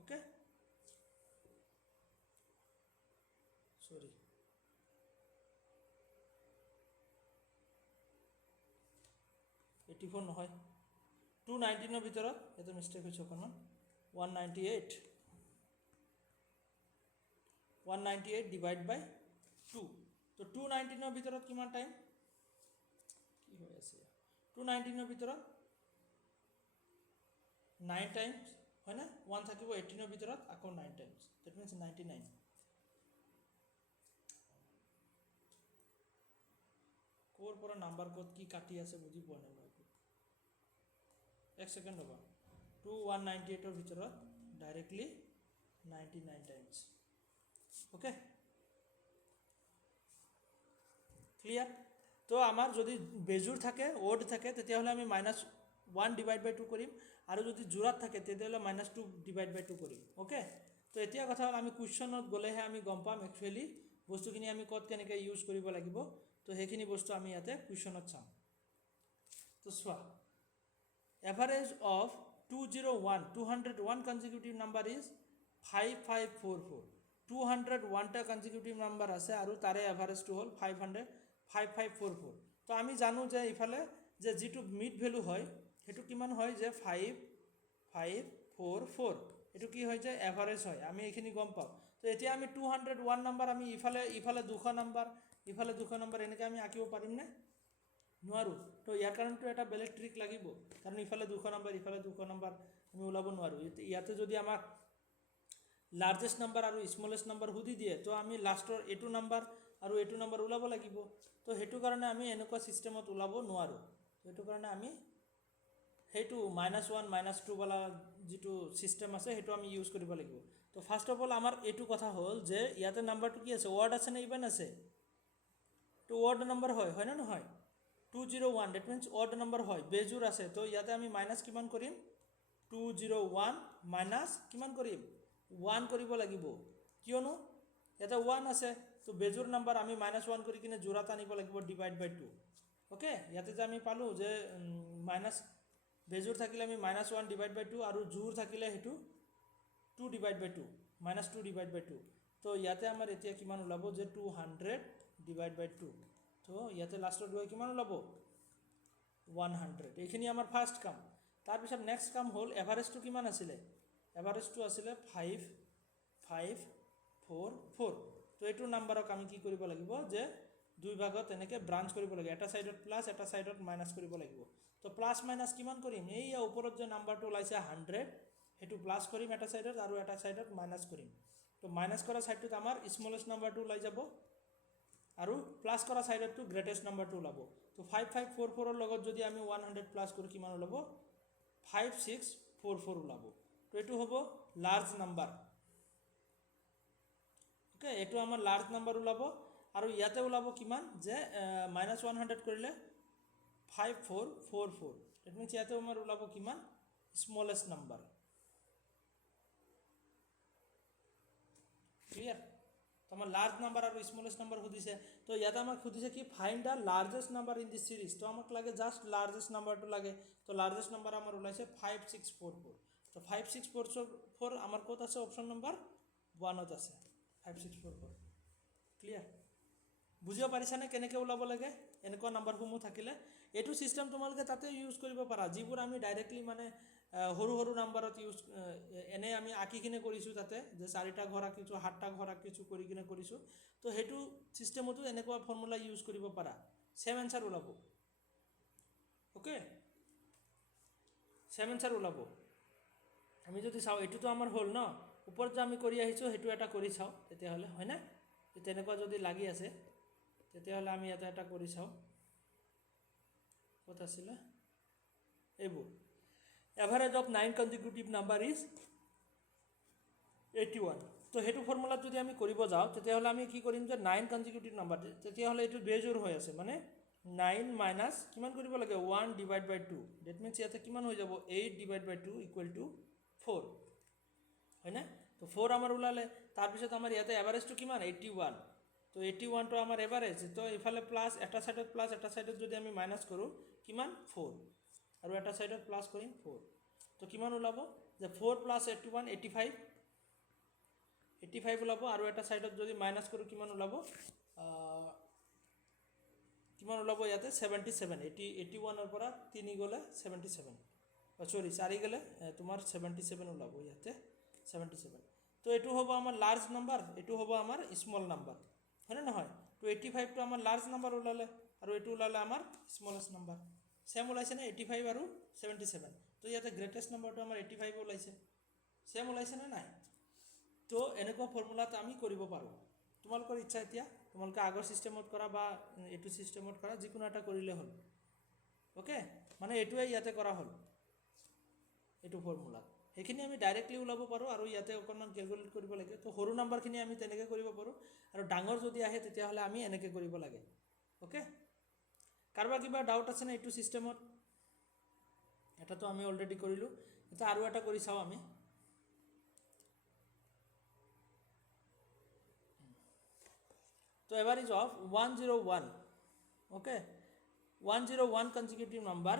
অ'কে, চৰি, 84 নহয়, 219ৰ ভিতৰত ইয়াতে মিষ্টেক হৈছে অকণমান। 198 ডিভাইড বাই 2। তো 219ৰ ভিতৰত কিমান টাইম? কি হৈ আছে? 219ৰ ভিতৰত 9 টাইমছ, হয়নে? 1 থাকিব 18ৰ ভিতৰত, আকৌ 9 টাইমছ, ডেট মিনছ 99। ক'ৰ পৰা নাম্বাৰ ক'ত কি কাটি আছে বুজি পোৱা নাই মই। এক ছেকেণ্ড ৰ'বা। 198ৰ ভিতৰত ডাইৰেক্টলি 99 টাইমছ। Okay, clear? তো আমাৰ যদি বেজোৰ থাকে, অড থাকে, তেতিয়াহ'লে আমি -1 ডিভাইড বাই 2 কৰিম, আৰু যদি যোৰাত থাকে তেতিয়াহ'লে -2 ডিভাইড বাই 2 কৰিম। অ'কে, তো এতিয়া কথা হ'ল আমি কুৱেশ্যনত গ'লেহে আমি গম পাম একচুৱেলি বস্তুখিনি আমি ক'ত কেনেকৈ ইউজ কৰিব লাগিব। তো সেইখিনি বস্তু আমি ইয়াতে কুৱেশ্যনত চাম। তো চোৱা, average of 201 consecutive number is 5544। 201টা কনজিকিউটিভ নাম্বাৰ আছে, আৰু তাৰে এভাৰেজটো হ'ল 5544। তো আমি জানো যে ইফালে যে যিটো মিড ভেলু হয় সেইটো কিমান হয়? যে 5544। এইটো কি হৈ যায় এভাৰেজ হয় আমি এইখিনি গম পাওঁ তো এতিয়া আমি 201 নাম্বাৰ আমি ইফালে 200 নাম্বাৰ ইফালে 200 নাম্বাৰ এনেকৈ আমি আঁকিব পাৰিমনে নোৱাৰোঁ তো ইয়াৰ কাৰণেতো এটা বেলেগ ট্ৰিক লাগিব কাৰণ ইফালে 200 নাম্বাৰ ইফালে 200 নাম্বাৰ আমি ওলাব নোৱাৰোঁ ইয়াতে যদি আমাক লাৰ্জেষ্ট নাম্বাৰ আৰু স্মলেষ্ট নাম্বাৰ সুধি দিয়ে তো আমি লাষ্টৰ এইটো নাম্বাৰ আৰু এইটো নাম্বাৰ ওলাব লাগিব তো সেইটো কাৰণে আমি এনেকুৱা ছিষ্টেমত ওলাব নোৱাৰোঁ সেইটো কাৰণে আমি সেইটো -1 -2 वाला যিটো ছিষ্টেম আছে সেইটো আমি ইউজ কৰিব লাগিব তো ফাৰ্ষ্ট অফ অল আমাৰ এইটো কথা হ'ল যে ইয়াতে নাম্বাৰটো কি আছে ৱৰ্ড আছে নে ইভেন আছে তো ৱৰ্ড নাম্বাৰ হয় না নহয় 201 ডেট মিনছ ৱৰ্ড নাম্বাৰ হয় বেজুৰ আছে তো ইয়াতে আমি মাইনাছ কিমান কৰিম 201 মাইনাছ কিমান কৰিম 1 কৰিব লাগিব কিয়নো ইয়াতে 1 আছে তো বেজুৰ নাম্বাৰ আমি -1 কৰি কিনে জোৰাত আনিব লাগিব ডিভাইড বাই 2 ওকে ইয়াতে যে আমি পালোঁ যে মাইনাছ বেজুৰ থাকিলে আমি -1 ডিভাইড বাই 2 আৰু জোৰ থাকিলে সেইটো 2 ডিভাইড বাই 2 -2 ডিভাইড বাই 2 তো ইয়াতে আমাৰ এতিয়া কিমান ওলাব যে 200 ডিভাইড বাই 2 তো ইয়াতে লাষ্টত গৈ কিমান ওলাব 100 এইখিনি আমাৰ ফাৰ্ষ্ট কাম তাৰপিছত নেক্সট কাম হ'ল এভাৰেজটো কিমান আছিলে এভাৰেজটো আছিলে 5544 তো এইটো নাম্বাৰক আমি কি কৰিব লাগিব যে দুই ভাগত এনেকৈ ব্ৰাঞ্চ কৰিব লাগিব এটা সাইডত প্লাস এটা সাইডত মাইনাস কৰিব লাগিব তো প্লাস মাইনাস কিমান কৰিম এইয়া ওপৰত যে নাম্বাৰটো ওলাইছে 100 হেতু প্লাস কৰিম এটা সাইডত আৰু এটা সাইডত মাইনাস কৰিম তো মাইনাস কৰা সাইডটোত আমাৰ স্মলেষ্ট নাম্বাৰটো ওলাই যাব আৰু প্লাস কৰা সাইডটো গ্ৰেটেষ্ট নাম্বাৰটো ওলাব তো 5544 ৰ লগত যদি আমি 100 প্লাস কৰো কিমান ওলাব 5644 ওলাব তো এটো হ'ব লাৰ্জ নাম্বাৰ ওকে এটো আমাৰ লাৰ্জ নাম্বাৰ ওলাব আৰু ইয়াতে ওলাব কিমান যে -100 কৰিলে 5444 ইট মিন্স ইয়াতে আমাৰ ওলাব কিমান স্মলেষ্ট নাম্বাৰ ক্লিয়াৰ তো আমাৰ লাৰ্জ নাম্বাৰ আৰু স্মলেষ্ট নাম্বাৰ খুদিছে তো ইয়াতে আমাক খুদিছে কি find the largest number in this series তো আমাক লাগে জাস্ট লাৰ্জেষ্ট নাম্বাৰটো লাগে তো লাৰ্জেষ্ট নাম্বাৰ আমাৰ ওলাইছে 5644 তো 5644 আমাৰ ক'ত আছে অপচন নাম্বাৰ 1 ত আছে 5644 ক্লিয়াৰ বুজিব পাৰিছানে কেনেকৈ ওলাব লাগে এনেকুৱা নাম্বাৰসমূহ থাকিলে এইটো সিস্টেম তোমালোকে তাতে ইউজ কৰিব পাৰা যিবোৰ আমি ডাইৰেক্টলি মানে সৰু সৰু নাম্বাৰত ইউজ এনে আমি আঁকি কিনে কৰিছোঁ তাতে যে 4টা ঘৰ আঁকিছোঁ 7টা ঘৰ আঁকিছোঁ কৰি কিনে কৰিছোঁ তো সেইটো সিস্টেমতো এনেকুৱা ফৰ্মুলা ইউজ কৰিব পাৰা সেম আনসাৰ ওলাব ওকে সেম আনসাৰ ওলাব আমি যদি চাওঁ এইটোতো আমাৰ হ'ল ন ওপৰত যে আমি কৰি আহিছোঁ সেইটো এটা কৰি চাওঁ তেতিয়াহ'লে হয় না তেনেকুৱা যদি লাগি আছে তেতিয়াহ'লে আমি এটা কৰি চাওঁ ক'ত আছিলে এইবোৰ average of 9 consecutive number is 81 তো সেইটো ফৰ্মুলাত যদি আমি কৰিব যাওঁ তেতিয়াহ'লে আমি কি কৰিম যে 9 কনজিকিউটিভ নাম্বাৰ তেতিয়াহ'লে এইটো বেজোৰ হৈ আছে মানে 9 মাইনাছ কিমান কৰিব লাগে 1 ডিভাইড বাই 2 ডেট মিন্স ইয়াতে কিমান হৈ যাব 8 ডিভাইড বাই 2 ইকুৱেল টু 4 হয় না তো 4 আমাৰ ওলালে তাৰপিছত আমাৰ ইয়াতে এভাৰেজটো কিমান 81 তো 81 টো আমাৰ এভাৰেজ তো ইফালে প্লাস এটা সাইডত প্লাস এটা সাইডত যদি আমি মাইনাস কৰোঁ কিমান 4 আৰু এটা সাইডত প্লাস কৰিম 4 তো কিমান ওলাব যে 4 প্লাস 81 85 ওলাব আৰু এটা সাইডত যদি মাইনাস কৰোঁ কিমান ওলাব ইয়াতে 77 81 ৰ পৰা 3 গলে 77 সৰি 4 গলে তোমাৰ 77 ওলাব ইয়াতে 77 তো এটো হ'ব আমাৰ লাৰ্জ নাম্বাৰ এটো হ'ব আমাৰ স্মল নাম্বাৰ হয় না নহয় তো 85 টো আমাৰ লাৰ্জ নাম্বাৰ ওলালে আৰু এটো ওলালে আমাৰ স্মলেষ্ট নাম্বাৰ সেম ওলাইছে না 85 আৰু 77 তো ইয়াতে গ্ৰেটেষ্ট নাম্বাৰটো আমাৰ 85 ওলাইছে সেম ওলাইছে না নাই তো এনেকুৱা ফৰ্মুলাত আমি কৰিব পাৰোঁ তোমালোকৰ ইচ্ছা এতিয়া তোমালোকে আগৰ সিস্টেমত কৰা বা এটো সিস্টেমত কৰা যিকোনো এটা কৰিলে হ'ল ওকে মানে এটোৱে ইয়াতে কৰা হ'ল এটো ফৰ্মুলা সেইখিনি আমি ডাইৰেক্টলি ওলাব পাৰোঁ আৰু ইয়াতে অকণমান ক্যালকুলেট কৰিব লাগে তো সৰু নাম্বাৰখিনি আমি তেনেকৈ কৰিব পাৰোঁ আৰু ডাঙৰ যদি আহে তেতিয়াহ'লে আমি এনেকৈ কৰিব লাগে ওকে কাৰোবাৰ কিবা ডাউট আছে না এইটো সিস্টেমত এটাতো আমি অলৰেডি কৰিলোঁ এটা আৰু এটা কৰি চাওঁ আমি তো average of 101 okay 101 consecutive number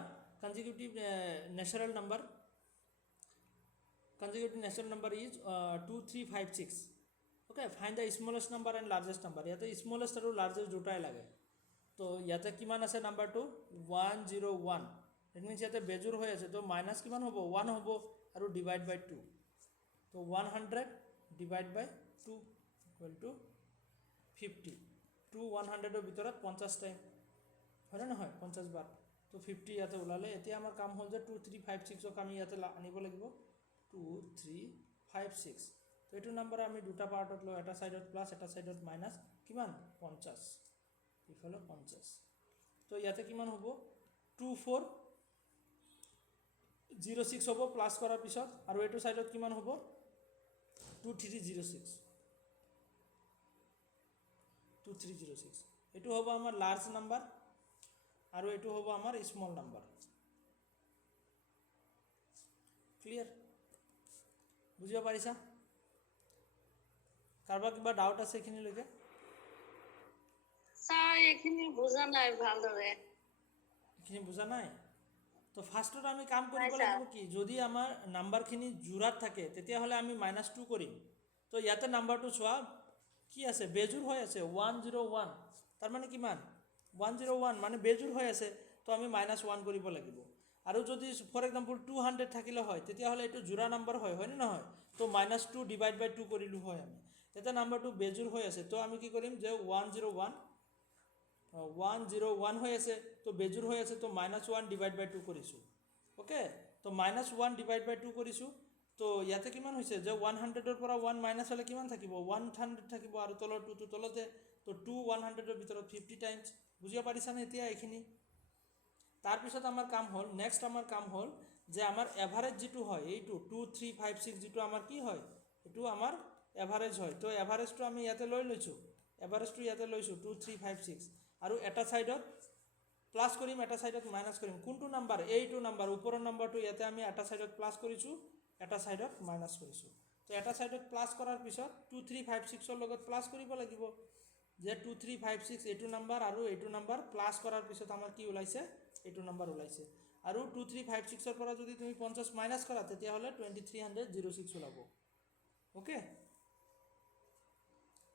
consecutive natural number is 2356 okay find the smallest number and largest number ইয়াতে smallest আৰু largest দুটাই লাগে তো ইয়াতে কিমান আছে নাম্বাৰটো 101 ইট মিন্স ইয়াতে বেজুৰ হৈ আছে তো মাইনাস কিমান হ'ব 1 হ'ব আৰু ডিভাইড বাই 2 তো 100 ডিভাইড বাই 2 ইকুৱেল টু 50 2 100ৰ ভিতৰত 50 টাইম হয়নে নহয় 50 বাৰ তো 50 ইয়াতে ওলালে এতিয়া আমাৰ কাম হ'ল যে 2 3 5 6ক আমি ইয়াতে আনিব লাগিব 2 3 5 6 তো এইটো নাম্বাৰ আমি দুটা পাৰ্টত লওঁ এটা সাইডত প্লাস এটা সাইডত মাইনাস কিমান 50 ইফালে 50 তো ইয়াতে কিমান হ'ব 2 4 06 হ'ব প্লাস কৰাৰ পিছত আৰু এইটো সাইডত কিমান হ'ব 2306 2306 এইটো হ'ব আমাৰ লাৰ্জ নাম্বাৰ আৰু এইটো হ'ব আমাৰ স্মল নাম্বাৰ ক্লিয়াৰ বুজিব পাৰিছা কাৰোবাৰ কিবা ডাউট আছে এইখিনিলৈকে স্যাৰ এখানে বোঝা নাই ভালদৰে এইখিনি বুজা নাই তো ফাৰ্ষ্টত আমি কাম কৰিব নাই, লাগিব কি যদি আমাৰ নাম্বাৰখিনি জোৰাত থাকে তেতিয়াহ'লে আমি -2 কৰিম তো ইয়াতে নাম্বাৰটো চোৱা কি আছে বেজুৰ হৈ আছে 101 তাৰ মানে কিমান 101 মানে বেজুৰ হৈ আছে তো আমি -1 কৰিব লাগিব আৰু যদি ফৰ এক্সাম্পল 200 থাকিলে হয় তেতিয়াহ'লে এইটো জোৰা নাম্বাৰ হয় হয়নে নহয় তো -2 ডিভাইড বাই 2 কৰিলোঁ হয় আমি এতিয়া নাম্বাৰটো বেজুৰ হৈ আছে তো আমি কি কৰিম যে 101 হৈ আছে তো বেজুৰ হৈ আছে তো -1 ডিভাইড বাই 2 কৰিছোঁ ওকে তো -1 ডিভাইড বাই 2 কৰিছোঁ তো ইয়াতে কিমান হৈছে যে 100ৰ পৰা 1 মাইনাছ হ'লে কিমান থাকিব 100 থাকিব আৰু তলৰ 2 তলতে তো 2 100ৰ ভিতৰত 50 টাইমছ বুজিব পাৰিছানে এতিয়া এইখিনি তাৰপিছত আমাৰ কাম হ'ল নেক্সট আমাৰ কাম হ'ল যে আমাৰ এভাৰেজ যিটো হয় এইটো 2 3 5 6 যিটো আমাৰ কি হয় এইটো আমাৰ এভাৰেজ হয় তো এভাৰেজটো আমি ইয়াতে লৈ লৈছোঁ এভাৰেজটো ইয়াতে লৈছোঁ 2 3 5 6 আৰু এটা সাইডত প্লাস কৰিম এটা সাইডত মাইনাস কৰিম কোনটো নাম্বাৰ এইটো নাম্বাৰ ওপৰৰ নাম্বাৰটো ইয়াতে আমি এটা সাইডত প্লাস কৰিছোঁ এটা সাইডত মাইনাস কৰিছোঁ তো এটা সাইডত প্লাস কৰাৰ পিছত 2 3 5 6ৰ লগত প্লাস কৰিব লাগিব যে 2 3 5 6 এইটো নাম্বাৰ আৰু এইটো নাম্বাৰ প্লাস কৰাৰ পিছত আমাৰ কি ওলাইছে এইটো নাম্বাৰ ওলাইছে আৰু 2 3 5 6ৰ পৰা যদি তুমি 50 মাইনাস কৰা তেতিয়াহ'লে 2306 ওলাব ওকে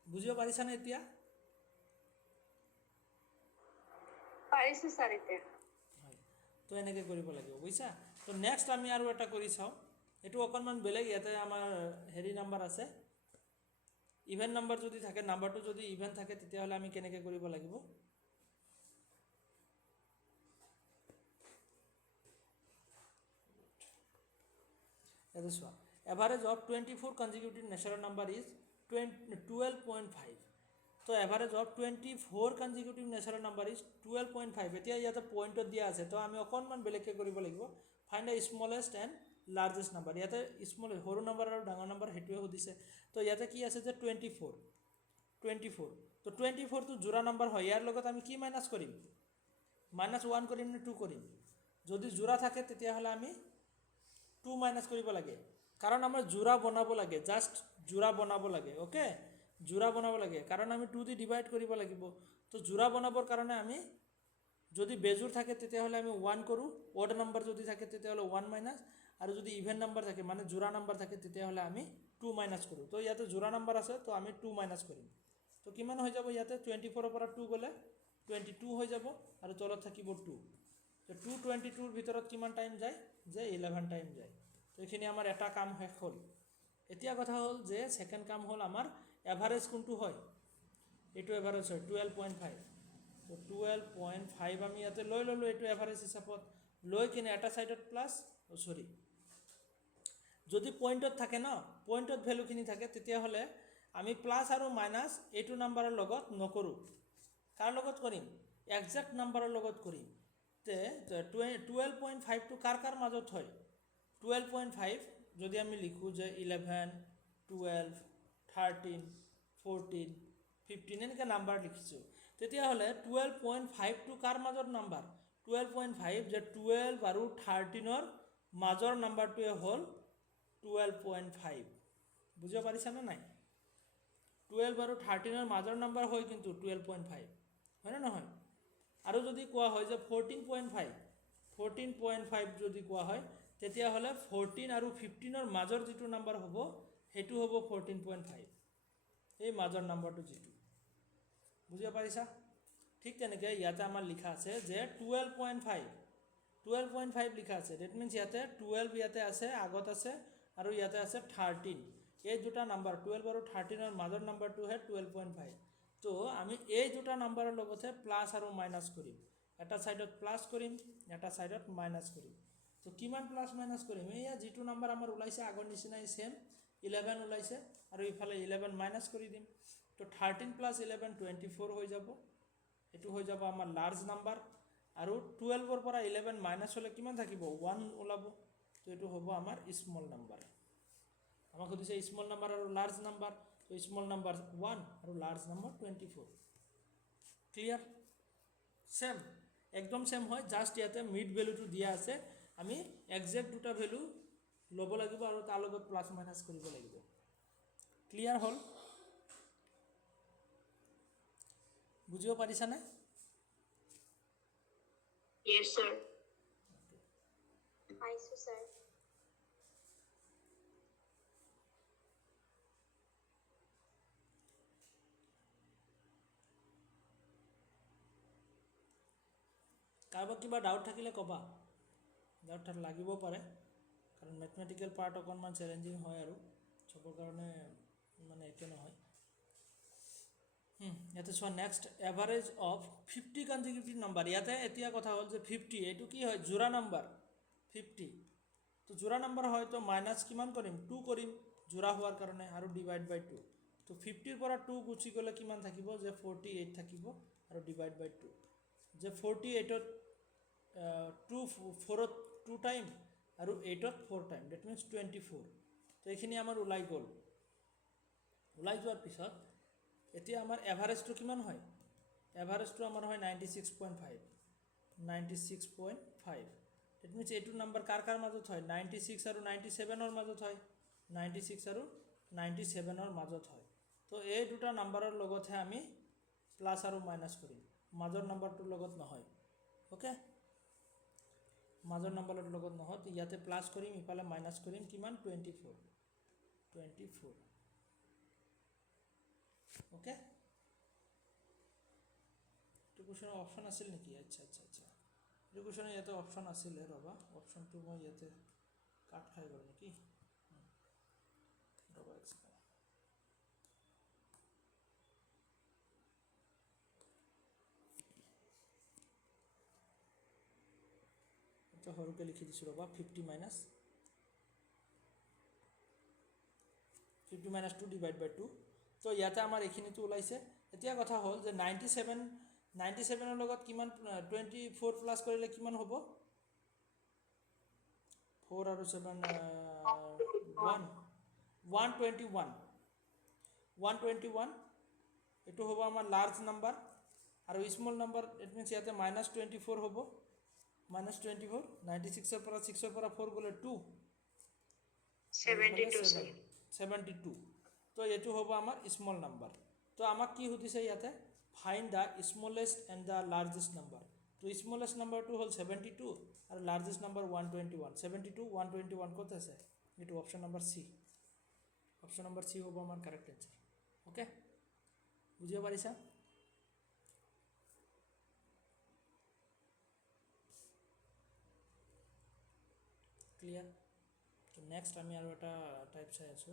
বুজিব পাৰিছানে এতিয়া পাৰিছে স্যাৰ এতিয়া হয় তো এনেকৈ কৰিব লাগিব বুজিছা তো নেক্সট আমি আৰু এটা কৰি চাওঁ এইটো অকণমান বেলেগ ইয়াতে আমাৰ হেৰি নাম্বাৰ আছে ইভেন নাম্বাৰ যদি থাকে নাম্বাৰটো যদি ইভেন থাকে তেতিয়াহ'লে আমি কেনেকৈ কৰিব লাগিব ইয়াতে চোৱা average of 24 consecutive natural number is 12.5 তো average of 24 consecutive natural number is 12.5 এতিয়া ইয়াতে পইণ্টত দিয়া আছে তো আমি অকণমান বেলেগকৈ কৰিব লাগিব find the smallest and largest number ইয়াতে স্মল সৰু নাম্বাৰ আৰু ডাঙৰ নাম্বাৰ সেইটোৱে সুধিছে তো ইয়াতে কি আছে যে 24 তো 24টো জোৰা নাম্বাৰ হয় ইয়াৰ লগত আমি কি মাইনাছ কৰিম -1 কৰিম নে 2 কৰিম যদি জোৰা থাকে তেতিয়াহ'লে আমি 2 মাইনাছ কৰিব লাগে কাৰণ আমাৰ জোৰা বনাব লাগে জাষ্ট জোৰা বনাব লাগে ওকে জোৰা বনাব লাগে কাৰণ আমি 2 দি ডিভাইড কৰিব লাগিব তো জোৰা বনাবৰ কাৰণে আমি যদি বেজুৰ থাকে তেতিয়াহ'লে আমি 1 কৰোঁ অড নাম্বাৰ যদি থাকে তেতিয়াহ'লে 1 মাইনাছ আৰু যদি ইভেন নাম্বাৰ থাকে মানে জোৰা নাম্বাৰ থাকে তেতিয়াহ'লে আমি 2 মাইনাছ কৰোঁ তো ইয়াতে জোৰা নাম্বাৰ আছে তো আমি 2 মাইনাছ কৰিম তো কিমান হৈ যাব ইয়াতে 24ৰ পৰা 2 গ'লে 22 হৈ যাব আৰু তলত থাকিব 2 তো 222ৰ ভিতৰত কিমান টাইম যায় যে 11 টাইম যায় তো এইখিনি আমাৰ এটা কাম শেষ হ'ল এতিয়া কথা হ'ল যে সেকেন্ড কাম হ'ল আমাৰ এভাৰেজ কোনটো হয় এইটো এভাৰেজ হয় 12.5 তো 12.5 আমি ইয়াতে লৈ ল'লোঁ এইটো এভাৰেজ হিচাপত লৈ কিনে এটা সাইডত প্লাস সরি যদি পয়েন্টত থাকে না পয়েন্টত ভ্যালুখিনি থাকে তেতিয়াহ'লে আমি প্লাস আৰু মাইনাস এইটো নাম্বাৰৰ লগত নকৰোঁ কাৰ লগত কৰিম একজেক্ট নাম্বাৰৰ লগত কৰিম তে 12.5 টো কাৰ কাৰ মাজত হয় 12.5 যদি আমি লিখোঁ যে 11 12 13 14 15 এনেকৈ নাম্বাৰ লিখিছোঁ তেতিয়াহ'লে 12.5 টো কাৰ মাজৰ নাম্বাৰ 12.5 যে 12 আৰু 13ৰ মাজৰ নাম্বাৰটোৱে হ'ল 12.5 বুজিব পাৰিছানে নাই 12 আৰু 13ৰ মাজৰ নাম্বাৰ হয় কিন্তু 12.5 হয়নে নহয় আৰু যদি কোৱা হয় যে 14.5 যদি কোৱা হয় তেতিয়াহ'লে 14 আৰু 15ৰ মাজৰ যিটো নাম্বাৰ হ'ব সেইটো হ'ব 14.5 এই মাজৰ নাম্বাৰটো যিটো বুজিব পাৰিছা ঠিক তেনেকৈ ইয়াতে আমাৰ লিখা আছে যে 12.5 লিখা আছে ডেট মিনছ ইয়াতে 12 ইয়াতে আছে আগত আছে আৰু ইয়াতে আছে 13 এই দুটা নাম্বাৰ 12 আৰু 13 মাজৰ নাম্বাৰটো হে 12.5 তো আমি এই দুটা নাম্বাৰৰ লগতে প্লাস আৰু মাইনাস কৰিম এটা সাইডত প্লাস কৰিম এটা সাইডত মাইনাস কৰিম তো কিমান প্লাস মাইনাস কৰিম এয়া যেটো নাম্বাৰ আমাৰ ওলাইছে আগৰ নিচিনাই সেম 11 ওলাইছে আৰু ইফালে 11 মাইনাস কৰি দিম তো 13 + 11 24 হৈ যাব এটো হৈ যাব আমাৰ লাৰ্জ নাম্বাৰ আৰু 12 ৰ পৰা 11 মাইনাস হলে কিমান থাকিব 1 ওলাব তো এটো হ'ব আমাৰ স্মল নাম্বাৰ আমাক কৈছে স্মল নাম্বাৰ আৰু লাৰ্জ নাম্বাৰ তো স্মল নাম্বাৰ 1 আৰু লাৰ্জ নাম্বাৰ 24 ক্লিয়াৰ সেম একদম সেম হয় জাস্ট ইয়াতে মিড ভ্যালুটো দিয়া আছে আমি এক্সাক্ট দুটা ভ্যালু লব লাগিব আৰু তাৰ লগত প্লাস মাইনাস কৰিব লাগিব ক্লিয়াৰ হল বুজিব পাৰিছা নে Yes, sir. পাইছো স্যাৰ কাৰোবাৰ কিবা ডাউট থাকিলে কবা ডাউট লাগিব পাৰে কাৰণ ম্যাথমেটিক্যাল পাৰ্ট অকনমান চ্যালেঞ্জিং হয় আৰু সবৰ কাৰণে মানে একে নহয় ইয়াতে চোৱা next average of 50 consecutive number ইয়াতে এতিয়া কথা হ'ল যে 50 এইটো কি হয় জোড়া নাম্বাৰ 50 তো জোড়া নাম্বাৰ হয় তো মাইনাস কিমান কৰিম 2 কৰিম জোড়া হোৱাৰ কাৰণে আৰু ডিভাইড বাই 2 তো 50 ৰ পৰা 2 গুচি গলে কিমান থাকিব যে 48 থাকিব আৰু ডিভাইড বাই 2 যে 48 ত 2 4 2 টাইম আৰু 8 ত 4 টাইম দ্যাট মিন্স 24 তো এইখিনি আমাৰ ওলাই গল ওলাই যোৱাৰ পিছত এতিয়া আমাৰ এভাৰেজটো কিমান হয় এভাৰেজটো আমাৰ হয় 96.5 96.5 দ্যাট মিন্স এইটো নাম্বাৰ কাৰ কাৰ মাজত হয় 96 আৰু 97 ৰ মাজত হয় 96 আৰু 97 ৰ মাজত হয় তো এই দুটা নাম্বাৰৰ লগতহে আমি প্লাস আৰু মাইনাস কৰিম মাজৰ নাম্বাৰটোৰ লগত নহয় ওকে মাজৰ নাম্বাৰৰ লগত নহয় তো ইয়াতে প্লাস কৰিম ইফালে মাইনাস কৰিম কিমান 24 ওকে তো কোশ্চেন অপশন আছিল নেকি আচ্ছা আচ্ছা আচ্ছা এই কোশ্চেন ইয়াতে অপশন আছিল ৰবা অপশনটো মই ইয়াতে কাট খাই গল নেকি ৰবা এক সেকেন্ড তো হৰুকে লিখি দিছো ৰবা 50 মাইনাস 50 2 ডিভাইড বাই 2 তো ইয়াতে আমাৰ এখিনিটো ওলাইছে এতিয়া কথা হ'ল যে 97 ৰ লগত কিমান 24 প্লাস কৰিলে কিমান হ'ব 4 আৰু 7 121 এটো হ'ব আমাৰ লাৰ্জ নাম্বাৰ আৰু স্মল নাম্বাৰ ইট মিন্স ইয়াতে -24 হ'ব -24 96 ৰ পৰা 6 ৰ পৰা 4 গলে 2 72 sir 72 তো এটো হ'ব আমাৰ স্মল নাম্বাৰ তো আমাক কি সুধিছে ইয়াতে find the smallest and the largest number তো স্মলেষ্ট নাম্বাৰটো হ'ল 72 আৰু লাৰ্জেষ্ট নাম্বাৰ 121 72 121 কত আছে এটো অপশন নাম্বাৰ সি হ'ব আমাৰ কাৰেক্ট आंसर ওকে বুজিব পাৰিছা ক্লিয়াৰ তো নেক্সট আমি আৰু এটা টাইপ চাই আছো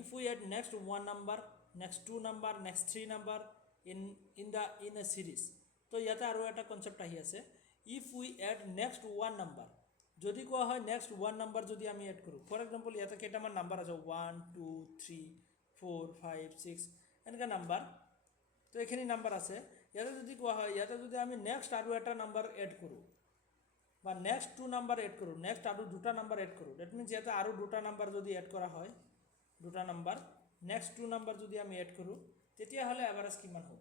if we add next one number next two number next three number in a series তো ইয়াতে আৰু এটা কনসেপ্ট আহি আছে if we add next one number যদি কোৱা হয় next one number যদি আমি এড কৰো ফৰ এক্সাম্পল ইয়াতে কেইটামান নাম্বাৰ আছে 1 2 3 4 5 6 এনেকা নাম্বাৰ তো এখিনি নাম্বাৰ আছে ইয়াতে যদি কোৱা হয় ইয়াতে যদি আমি নেক্সট আৰু এটা নাম্বাৰ এড কৰো বা নেক্সট টু নাম্বাৰ এড কৰো নেক্সট আৰু দুটা নাম্বাৰ এড কৰো দ্যাট মিন্স ইয়াতে আৰু দুটা নাম্বাৰ যদি এড কৰা হয় দুটা নাম্বাৰ নেক্সট টু নাম্বাৰ যদি আমি এড কৰো তেতিয়া হলে এভাৰেজ কিমান হ'ব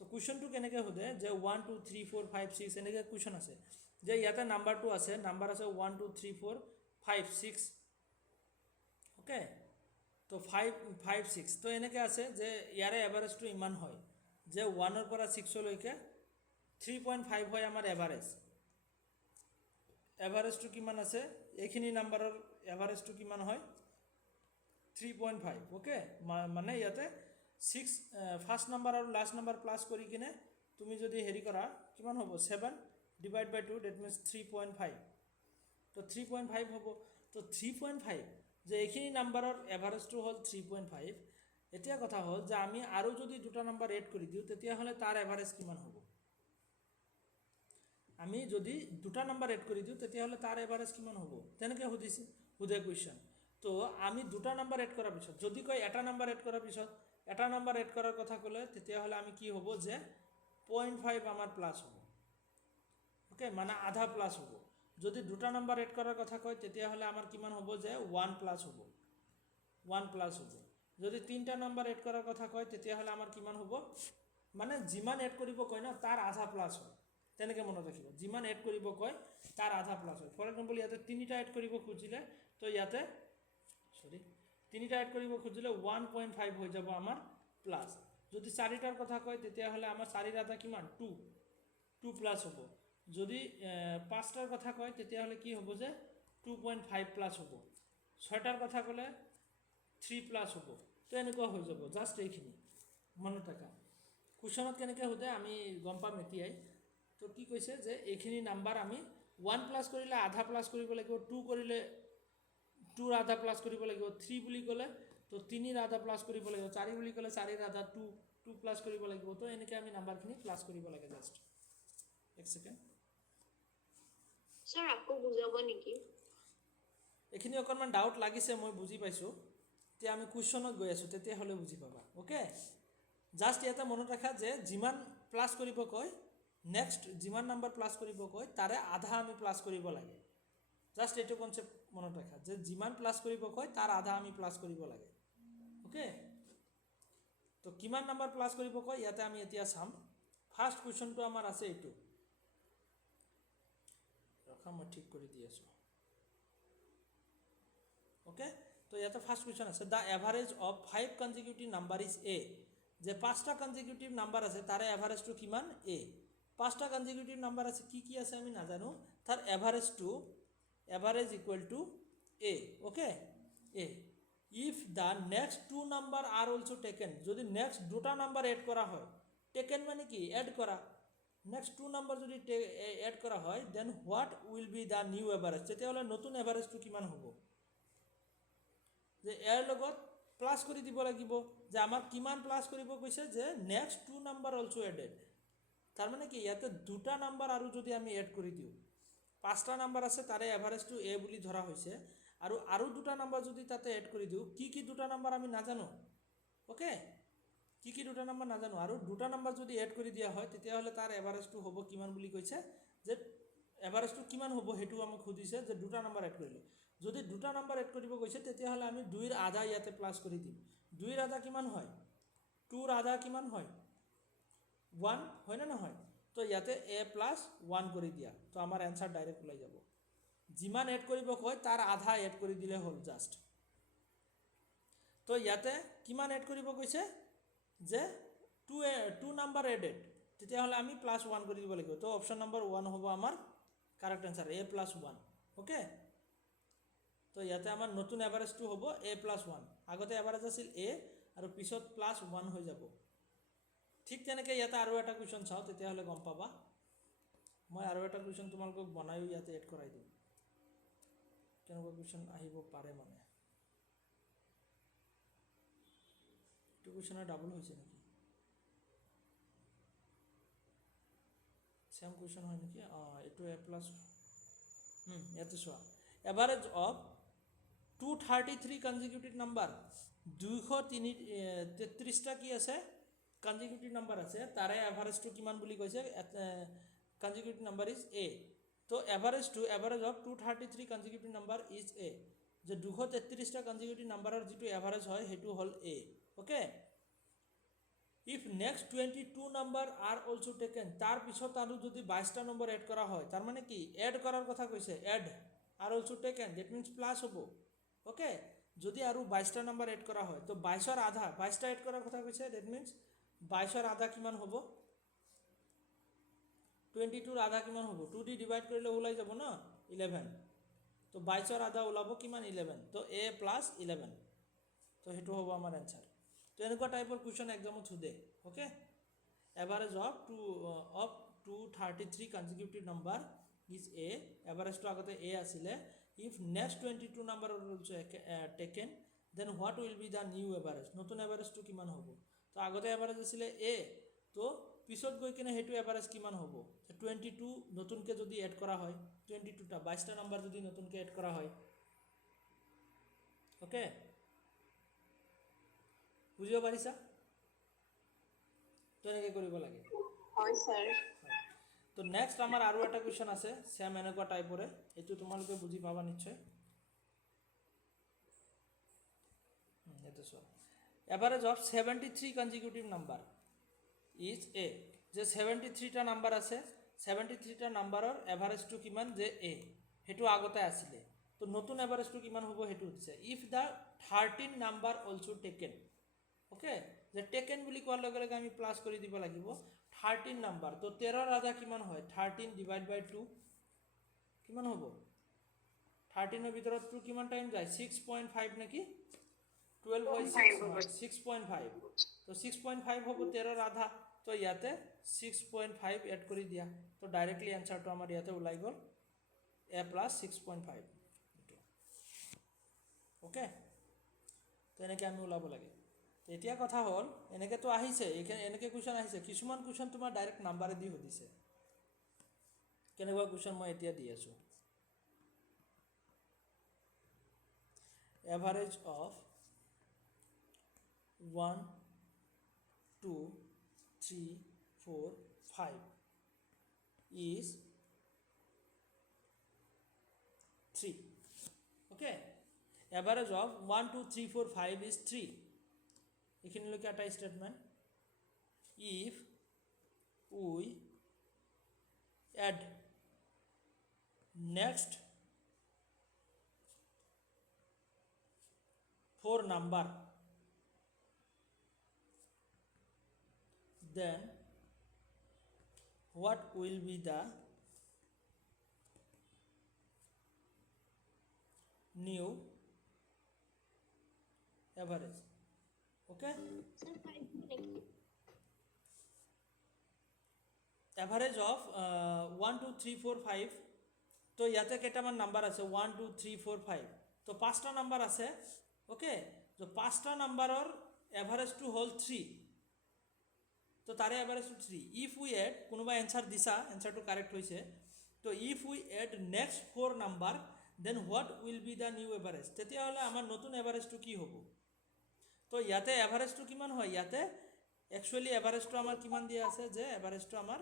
তো কোৱেশ্চনটো কেনেকৈ হবে যে 1 2 3 4 5 6 এনেকৈ কোৱেশ্চন আছে যে ইয়াতে নাম্বাৰটো আছে নাম্বাৰ আছে 1 2 3 4 5 6 ওকে তো 5 5 6 তো এনেকৈ আছে যে ইয়াৰে এভাৰেজটো ইমান হয় যে 1 ৰ পৰা 6 লৈকে 3.5 হয় আমাৰ এভাৰেজটো কিমান আছে এইখিনি নাম্বাৰৰ এভাৰেজটো কিমান হয় 3.5 ওকে মানে ইয়াতে 6 first number R last number plus কৰি কিনে তুমি যদি হেৰি কৰা কিমান হ'ব 7 ডিভাইড বাই 2 দ্যাট মিন্স 3.5 তো 3.5 হ'ব তো 3.5 যে এইখিনি নাম্বাৰৰ এভাৰেজটো হ'ল 3.5 এতিয়া কথা হ'ল যে আমি আৰু যদি দুটা নাম্বাৰ এড কৰি দিওঁ তেতিয়াহ'লে তাৰ এভাৰেজ কিমান হ'ব আমি যদি দুটা নাম্বাৰ এড কৰি দিওঁ তেতিয়াহ'লে তাৰ এভাৰেজ কিমান হ'ব তেনেকৈ সোধে কুৱেশ্যন তো আমি দুটা নাম্বাৰ এড কৰাৰ পিছত যদি কয় এটা নাম্বাৰ এড কৰাৰ পিছত এটা নাম্বাৰ এড কৰাৰ কথা ক'লে তেতিয়াহ'লে আমি কি হ'ব যে 0.5 আমাৰ প্লাছ হ'ব ওকে মানে আধা প্লাছ হ'ব যদি দুটা নাম্বাৰ এড কৰাৰ কথা কয় তেতিয়াহ'লে আমাৰ কিমান হ'ব যে 1 প্লাছ হ'ব 1 প্লাছ হ'ব যদি তিনিটা নাম্বাৰ এড কৰাৰ কথা কয় তেতিয়াহ'লে আমাৰ কিমান হ'ব মানে যিমান এড কৰিব কয় ন তাৰ আধা প্লাছ হয় তেনেকৈ মনত ৰাখিব যিমান এড কৰিব কয় তাৰ আধা প্লাছ হয় ফৰ এক্সাম্পল ইয়াতে তিনিটা এড কৰিব খুজিলে তো ইয়াতে তিনিটা এড কৰিব খুজিলে 1.5 হৈ যাব আমাৰ প্লাছ যদি চাৰিটাৰ কথা কয় তেতিয়াহ'লে আমাৰ চাৰিৰ আধা কিমান 2 প্লাছ হ'ব যদি পাঁচটাৰ কথা কয় তেতিয়াহ'লে কি হ'ব যে 2.5 প্লাছ হ'ব ছয়টাৰ কথা ক'লে 3 প্লাছ হ'ব তো এনেকুৱা হৈ যাব জাষ্ট এইখিনি মনত ৰাখা কুৱেশ্যনত কেনেকৈ সোধে আমি গম পাম এতিয়াই তো কি কৈছে যে এইখিনি নাম্বাৰ আমি 1 প্লাছ কৰিলে আধা প্লাছ কৰিব লাগিব 2 কৰিলে 2ৰ আধা প্লাছ কৰিব লাগিব 3 বুলি ক'লে তো 3ৰ আধা প্লাছ কৰিব লাগিব 4 বুলি ক'লে 4ৰ আধা 2 প্লাছ কৰিব লাগিব তো এনেকৈ আমি নাম্বাৰখিনি প্লাছ কৰিব লাগে জাষ্ট এক ছেকেণ্ড স্যাৰ আকৌ বুজাব নেকি এইখিনি অকণমান ডাউট লাগিছে মই বুজি পাইছোঁ এতিয়া আমি কুৱেশ্যনত গৈ আছোঁ তেতিয়াহ'লে বুজি পাবা অ'কে জাষ্ট ইয়াতে মনত ৰাখা যে যিমান প্লাছ কৰিব কয় নেক্সট যিমান নাম্বাৰ প্লাছ কৰিব কয় তাৰে আধা আমি প্লাছ কৰিব লাগে জাষ্ট এইটো কনচেপ্ট মনত ৰাখা যে যিমান প্লাছ কৰিব কয় তাৰ আধা আমি প্লাছ কৰিব লাগে অ'কে তো কিমান নাম্বাৰ প্লাছ কৰিব কয় ইয়াতে আমি এতিয়া চাম ফাৰ্ষ্ট কুৱেশ্যনটো আমাৰ আছে এইটো ৰখা মই ঠিক কৰি দি আছোঁ অ'কে তো ইয়াতে ফাৰ্ষ্ট কুৱেশ্যন আছে the average of 5 consecutive number is A যে 5টা কনজিকিউটিভ নাম্বাৰ আছে তাৰে এভাৰেজটো কিমান এ 5টা কনজিকিউটিভ নাম্বাৰ আছে কি আছে আমি নাজানো তাৰ average equal to A okay A if the next 2 number are also' taken যদি নেক্সট দুটা নাম্বাৰ এড কৰা হয় টেকেন মানে কি এড কৰা নেক্সট 2 নাম্বাৰ যদি এড কৰা হয় then what will be the new average তেতিয়াহ'লে নতুন এভাৰেজটো কিমান হ'ব যে ইয়াৰ লগত প্লাছ কৰি দিব লাগিব যে আমাক কিমান প্লাছ কৰিব কৈছে যে নেক্সট 2 নাম্বাৰ অলছ' এডেড তাৰমানে কি ইয়াতে দুটা নাম্বাৰ আৰু যদি আমি এড কৰি দিওঁ 5টা নাম্বাৰ আছে তাৰে এভাৰেজটো এ বুলি ধৰা হৈছে আৰু দুটা নাম্বাৰ যদি তাতে এড কৰি দিওঁ কি দুটা নাম্বাৰ আমি নাজানো অ'কে কি দুটা নাম্বাৰ নাজানো আৰু দুটা নাম্বাৰ যদি এড কৰি দিয়া হয় তেতিয়াহ'লে তাৰ এভাৰেজটো হ'ব কিমান বুলি কৈছে যে এভাৰেজটো কিমান হ'ব সেইটো আমাক সুধিছে যে দুটা নাম্বাৰ এড কৰিলে যদি দুটা নাম্বাৰ এড কৰিব কৈছে তেতিয়াহ'লে আমি 2ৰ আধা ইয়াতে প্লাছ কৰি দিম 2ৰ আধা কিমান হয় 2ৰ আধা কিমান হয় 1 হয়নে নহয় তো ইয়াতে এ প্লাছ 1 কৰি দিয়া তো আমাৰ এনচাৰ ডাইৰেক্ট ওলাই যাব যিমান এড কৰিব কয় তাৰ আধা এড কৰি দিলে হ'ল জাষ্ট তো ইয়াতে কিমান এড কৰিব কৈছে যে 2 নাম্বাৰ এডেড তেতিয়াহ'লে আমি প্লাছ 1 কৰি দিব লাগিব তো অপশ্যন নম্বৰ 1 হ'ব আমাৰ correct answer A plus 1 okay তো ইয়াতে আমাৰ নতুন এভাৰেজটো হ'ব এ প্লাছ 1 আগতে এভাৰেজ আছিল এ আৰু পিছত প্লাছ 1 হৈ যাব ঠিক তেনেকৈ ইয়াতে আৰু এটা কুৱেশ্যন চাওঁ তেতিয়াহ'লে গম পাবা মই আৰু এটা কুৱেশ্যন তোমালোকক বনায়ো ইয়াতে এড কৰাই দিম কেনেকুৱা কুৱেশ্যন আহিব পাৰে মানে এইটো কুৱেশ্যনৰ ডাবল হৈছে নেকি চেম কুৱেশ্যন হয় নেকি এইটো এ প্লাছ ইয়াতে চোৱা এভাৰেজ অফ 233 কনজিকিউটিভ নাম্বাৰ 233টা কি আছে কনজিকিউটিভ নাম্বাৰ আছে তাৰে এভাৰেজটো কিমান বুলি কৈছে কনজিকিউটিভ নাম্বাৰ ইজ এ তো average of 233 consecutive number is A যে 233টা কনজিকিউটিভ নাম্বাৰৰ যিটো এভাৰেজ হয় সেইটো হ'ল A okay if next 22 number are also' taken তাৰ পিছত আৰু যদি 22টা নম্বৰ এড কৰা হয় তাৰমানে কি এড কৰাৰ কথা কৈছে add are also' taken that means plus হ'ব অ'কে যদি আৰু 22টা নম্বৰ এড কৰা হয় তো 22ৰ আধা 22টা এড কৰাৰ কথা কৈছে ডেট মিনছ 22ৰ আধা কিমান হ'ব 22ৰ আধা কিমান হ'ব 2 দি ডিভাইড কৰিলে ওলাই যাব ন 11 তো 22ৰ আধা ওলাব কিমান 11 তো এ প্লাছ 11 তো সেইটো হ'ব আমাৰ এনচাৰ তো এনেকুৱা টাইপৰ কুৱেশ্যন এক্সামত সোধে okay average of 233 consecutive number is A এভাৰেজটো আগতে এ আছিলে if next 22 number are also taken, then what will be the new average? নতুন এভারেজটো কিমান হ'ব? তো আগতে এভারেজ আছিলে a, তো পিছত গৈ কিনে হেতু এভারেজ কিমান হ'ব? 22 নতুনকে যদি এড কৰা হয়, 22টা 22টা নাম্বাৰ যদি নতুনকে এড কৰা হয়, ওকে, বুজিব পাৰিছা? তো এনেকৈ কৰিব লাগে। হয় স্যাৰ। তো নেক্সট আমাৰ আৰও একটা কুৱেশ্যন আছে সেম এনেকুৱা টাইপৰে, এইটো তোমালোকে বুজি পাবা নিশ্চয়। এইটো চোৱা, average of 73 consecutive number is A, যে 73টা নাম্বাৰ আছে, 73টা নাম্বাৰৰ এভাৰেজটো কিমান যে এ, সেইটো আগতে আছিলে। তো নতুন এভাৰেজটো কিমান হ'ব সেইটো দিছে। If the 13 number also taken, okay, যে টেকেন বুলি কোৱাৰ লগে লগে আমি প্লাছ কৰি দিব লাগিব 13 নাম্বাৰ। তো 13ৰ আধা কিমান হয়? 13 ডিভাইড বাই 2 কিমান হ'ব? 13ৰ ভিতৰত 2 কিমান টাইম যায়? 6.5 নেকি? 12 হয় 6.5, তো 6.5 হ'ব 13ৰ আধা। তো ইয়াতে 6.5 এড কৰি দিয়া, তো ডাইৰেক্টলি এনচাৰটো আমাৰ ইয়াতে ওলাই গ'ল a প্লাছ 6.5, ওকে। তো এনেকৈ আমি ওলাব লাগে। এতিয়া কথা হ'ল এনেকৈতো আহিছে, এনেকৈ কুৱেশ্যন আহিছে, কিছুমান কুৱেশ্যন তোমাৰ ডাইৰেক্ট নাম্বাৰেদি সুধিছে। কেনেকুৱা কুৱেশ্যন মই এতিয়া দি আছোঁ, average of 1 2 3 4 5 is 3, okay, average of 1 2 3 4 5 is 3, এইখিনিলৈকে এটা statement. if we add next 4 number, then what will be the new average, okay? Average of 1 2 3 4 5, তো ইয়াতে কেইটামান নাম্বাৰ আছে 1 2 3 4 5, তো 5টা নাম্বাৰ আছে, ওকে। তো 5টা নাম্বাৰৰ এভাৰেজটো হ'ল 3, তো তাৰে এভাৰেজটো 3। ইফ উই এড, কোনোবা এনচাৰ দিছা, এনচাৰটো কাৰেক্ট হৈছে, তো if we add next 4 number, then what will be the new average, তেতিয়াহ'লে আমাৰ নতুন এভাৰেজটো কি হ'ব? তো ইয়াতে এভাৰেজটো কিমান হয়? ইয়াতে একচুৱেলি এভাৰেজটো আমাৰ কিমান দিয়া আছে, যে এভাৰেজটো আমাৰ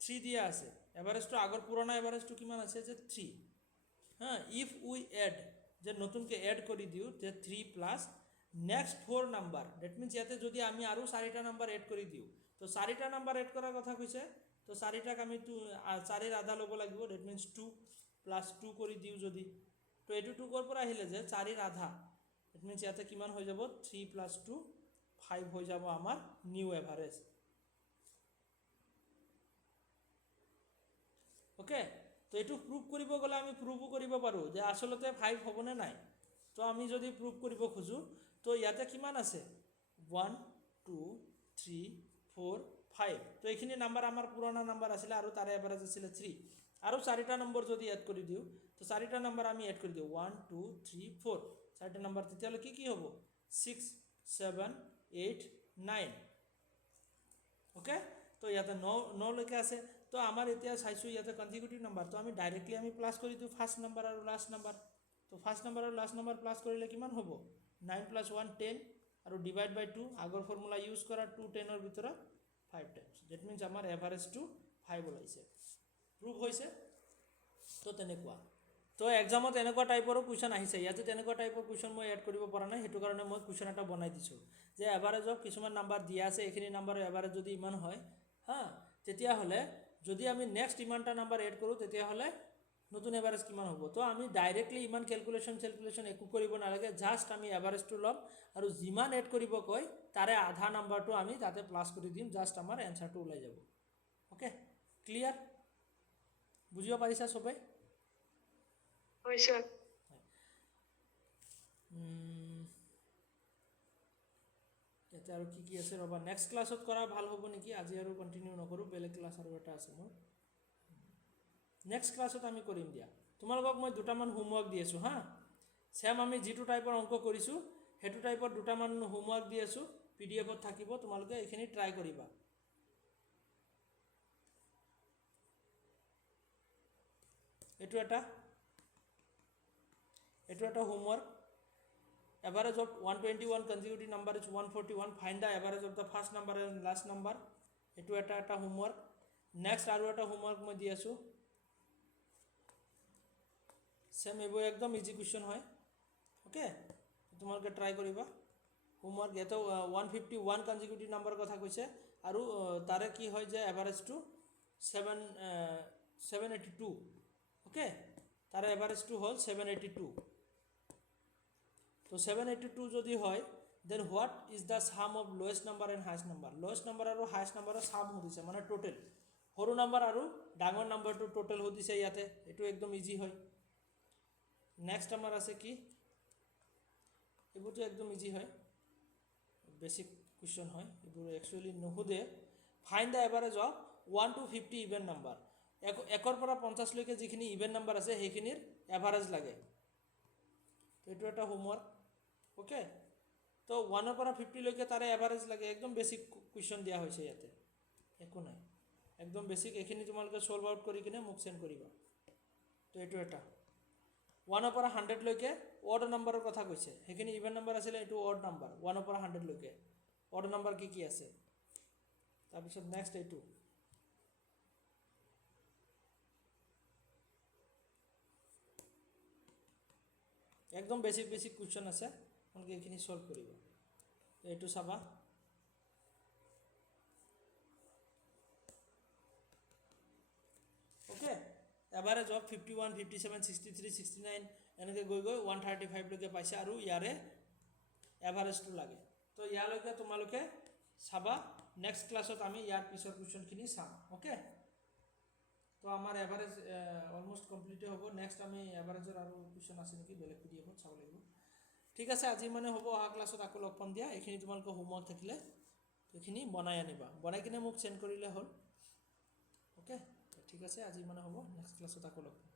3 দিয়া আছে। এভাৰেজটো আগৰ পুৰণা এভাৰেজটো কিমান আছে, যে 3, হা। ইফ উই এড, যে নতুনকৈ এড কৰি দিওঁ, যে 3 plus next 4 number, that means ইয়াতে যদি আমি আৰু 4টা নাম্বাৰ এড কৰি দিওঁ, তো 4টা নাম্বাৰ এড কৰাৰ কথা কৈছে, তো 4টাক আমি 4ৰ আধা ল'ব লাগিব, ডেট মিনছ 2 প্লাছ 2 কৰি দিওঁ যদি, তো এইটো 2 ক'ৰ পৰা আহিলে, যে 4ৰ আধা, ডেট মিনছ ইয়াতে কিমান হৈ যাব? 3 প্লাছ 2 5 হৈ যাব আমাৰ নিউ এভাৰেজ, ওকে। তো এইটো প্ৰুভ কৰিব গ'লে আমি প্ৰুভো কৰিব পাৰোঁ যে আচলতে 5 হ'বনে নাই। তো আমি যদি প্ৰুভ কৰিব খোজোঁ, তো ইয়াতে কিমান আছে? 1 2 3 4 5, তো এইখিনি নাম্বাৰ আমাৰ পুৰণা নাম্বাৰ আছিলে, আৰু তাৰে এভাৰেজ আছিলে 3, আৰু 4টা নম্বৰ যদি এড কৰি দিওঁ, তো 4টা নাম্বাৰ আমি এড কৰি দিওঁ 1 2 3 4, 4টা নাম্বাৰ, তেতিয়াহ'লে কি হ'ব? 6 7 8 9, ওকে। তো ইয়াতে 9 লৈকে আছে। তো আমাৰ এতিয়া চাইছোঁ ইয়াতে কনজিকিউটিভ নাম্বাৰ, তো আমি ডাইৰেক্টলি আমি প্লাছ কৰি দিওঁ ফাৰ্ষ্ট নাম্বাৰ আৰু লাষ্ট নাম্বাৰ। তো ফাৰ্ষ্ট নাম্বাৰ আৰু লাষ্ট নাম্বাৰ প্লাছ কৰিলে কিমান হ'ব? 9 + 1 10, আৰু ডিভাইড বাই 2, আগৰ ফৰ্মুলা ইউজ কৰা, 2 10ৰ ভিতৰত 5 টাইমছ, ডেট মিনছ আমাৰ এভাৰেজটো 5 ওলাইছে, প্ৰুভ হৈছে। তো তেনেকুৱা, তো এক্সামত এনেকুৱা টাইপৰো কুৱেশ্যন আহিছে। ইয়াতে তেনেকুৱা টাইপৰ কুৱেশ্যন মই এড কৰিব পৰা নাই, সেইটো কাৰণে মই কুৱেশ্যন এটা বনাই দিছোঁ, যে এভাৰেজ অফ কিছুমান নাম্বাৰ দিয়া আছে, এইখিনি নাম্বাৰৰ এভাৰেজ যদি ইমান হয়, হা, তেতিয়াহ'লে যদি আমি নেক্সট ইমানটা নাম্বাৰ এড কৰোঁ, তেতিয়াহ'লে নতুন এভাৰেজ কিমান হ'ব। তো আমি ডাইৰেক্টলি ইমান কেলকুলেশ্যন একো কৰিব নালাগে, জাষ্ট আমি এভাৰেজটো ল'ম, আৰু যিমান এড কৰিব কয় তাৰে আধা নাম্বাৰটো আমি তাতে প্লাছ কৰি দিম, জাষ্ট আমাৰ এনচাৰটো ওলাই যাব, ওকে। ক্লিয়াৰ? বুজিব পাৰিছা চবে? হয় স্যাৰ। ইয়াতে আৰু কি আছে ৰ'বা, নেক্সট ক্লাছত কৰা ভাল হ'ব নেকি, আজি আৰু কণ্টিনিউ নকৰোঁ, বেলেগ ক্লাছ আৰু এটা আছে মোৰ, নেক্সট ক্লাছত আমি কৰিম দিয়া। তোমালোকক মই দুটামান হোমৱৰ্ক দি আছোঁ হা ছেম আমি যিটো টাইপৰ অংক কৰিছোঁ সেইটো টাইপৰ দুটামান হোমৱৰ্ক দি আছোঁ PDF-ত থাকিব তোমালোকে এইখিনি ট্ৰাই কৰিবা এইটো এটা homework average of 121 consecutive number is 141 find the average of the first number and last number এইটো এটা হোমৱৰ্ক নেক্সট আৰু এটা হোমৱৰ্ক মই দি আছোঁ সেম এইবোৰ একদম ইজি কুৱেশ্যন হয় ওকে তোমালোকে ট্ৰাই কৰিবা হোমৱৰ্ক ইয়াতে 151 কনজিকিউটিভ নাম্বাৰ কথা কৈছে আৰু তাৰে কি হয় যে এভাৰেজটো 782 ওকে তাৰে এভাৰেজটো হ'ল 782 তো 782 যদি হয় then what is the sum of lowest number and highest number lowest number আৰু হায়েষ্ট নাম্বাৰৰ সাম সুধিছে মানে টোটেল সৰু নাম্বাৰ আৰু ডাঙৰ নাম্বাৰটো টোটেল সুধিছে ইয়াতে এইটো একদম ইজি হয় নেক্সট আমাৰ আছে কি এইবোৰটো একদম ইজি হয় বেসিক কুৱেশ্যন হয় এইবোৰ একচুৱেলি নুসুধে find the average of 1 to 50 even number একৰ পৰা 50 লৈকে যিখিনি ইভেন নাম্বাৰ আছে সেইখিনিৰ এভাৰেজ লাগে এইটো এটা হোমৱৰ্ক ওকে তো 1 পৰা 50 লৈকে তাৰে এভাৰেজ লাগে একদম বেসিক কুৱেশ্যন দিয়া হৈছে ইয়াতে একো নাই একদম বেসিক এইখিনি তোমালোকে সলভ আউট কৰি কিনে মোক সেন্ড কৰিবা তো এইটো এটা 1 পৰা 100 লৈকে অড নাম্বাৰৰ কথা কৈছে সেইখিনি ইভেন নাম্বাৰ আছিলে এইটো অড নাম্বাৰ 1 পৰা 100 লৈকে অড নাম্বাৰ কি আছে তাৰপিছত নেক্সট এইটো একদম বেসিক কুৱেশ্যন আছে আপোনালোকে এইখিনি সলভ কৰিব এইটো চাবা ওকে এভাৰেজ অফ 51 57 63 69 এনেকৈ গৈ 135 লৈকে পাইছে আৰু ইয়াৰে এভাৰেজটো লাগে তো ইয়ালৈকে তোমালোকে চাবা নেক্সট ক্লাছত আমি ইয়াৰ পিছৰ কুৱেশ্যনখিনি চাম ওকে তো আমাৰ এভাৰেজ অলমোষ্ট কমপ্লিটে হ'ব নেক্সট আমি এভাৰেজৰ আৰু কুৱেশ্যন আছে নেকি বেলেগ PDF-ত চাব লাগিব ঠিক আছে আজি মানে হ'ব অহা ক্লাছত আকৌ লগ পাম দিয়া এইখিনি তোমালোকৰ হোমৱৰ্ক থাকিলে এইখিনি বনাই আনিবা বনাই কিনে মোক সেন্ড কৰিলে হ'ল ওকে ঠিক আছে আজি মানে হ'ব নেক্সট ক্লাছত আকৌ লগ পাম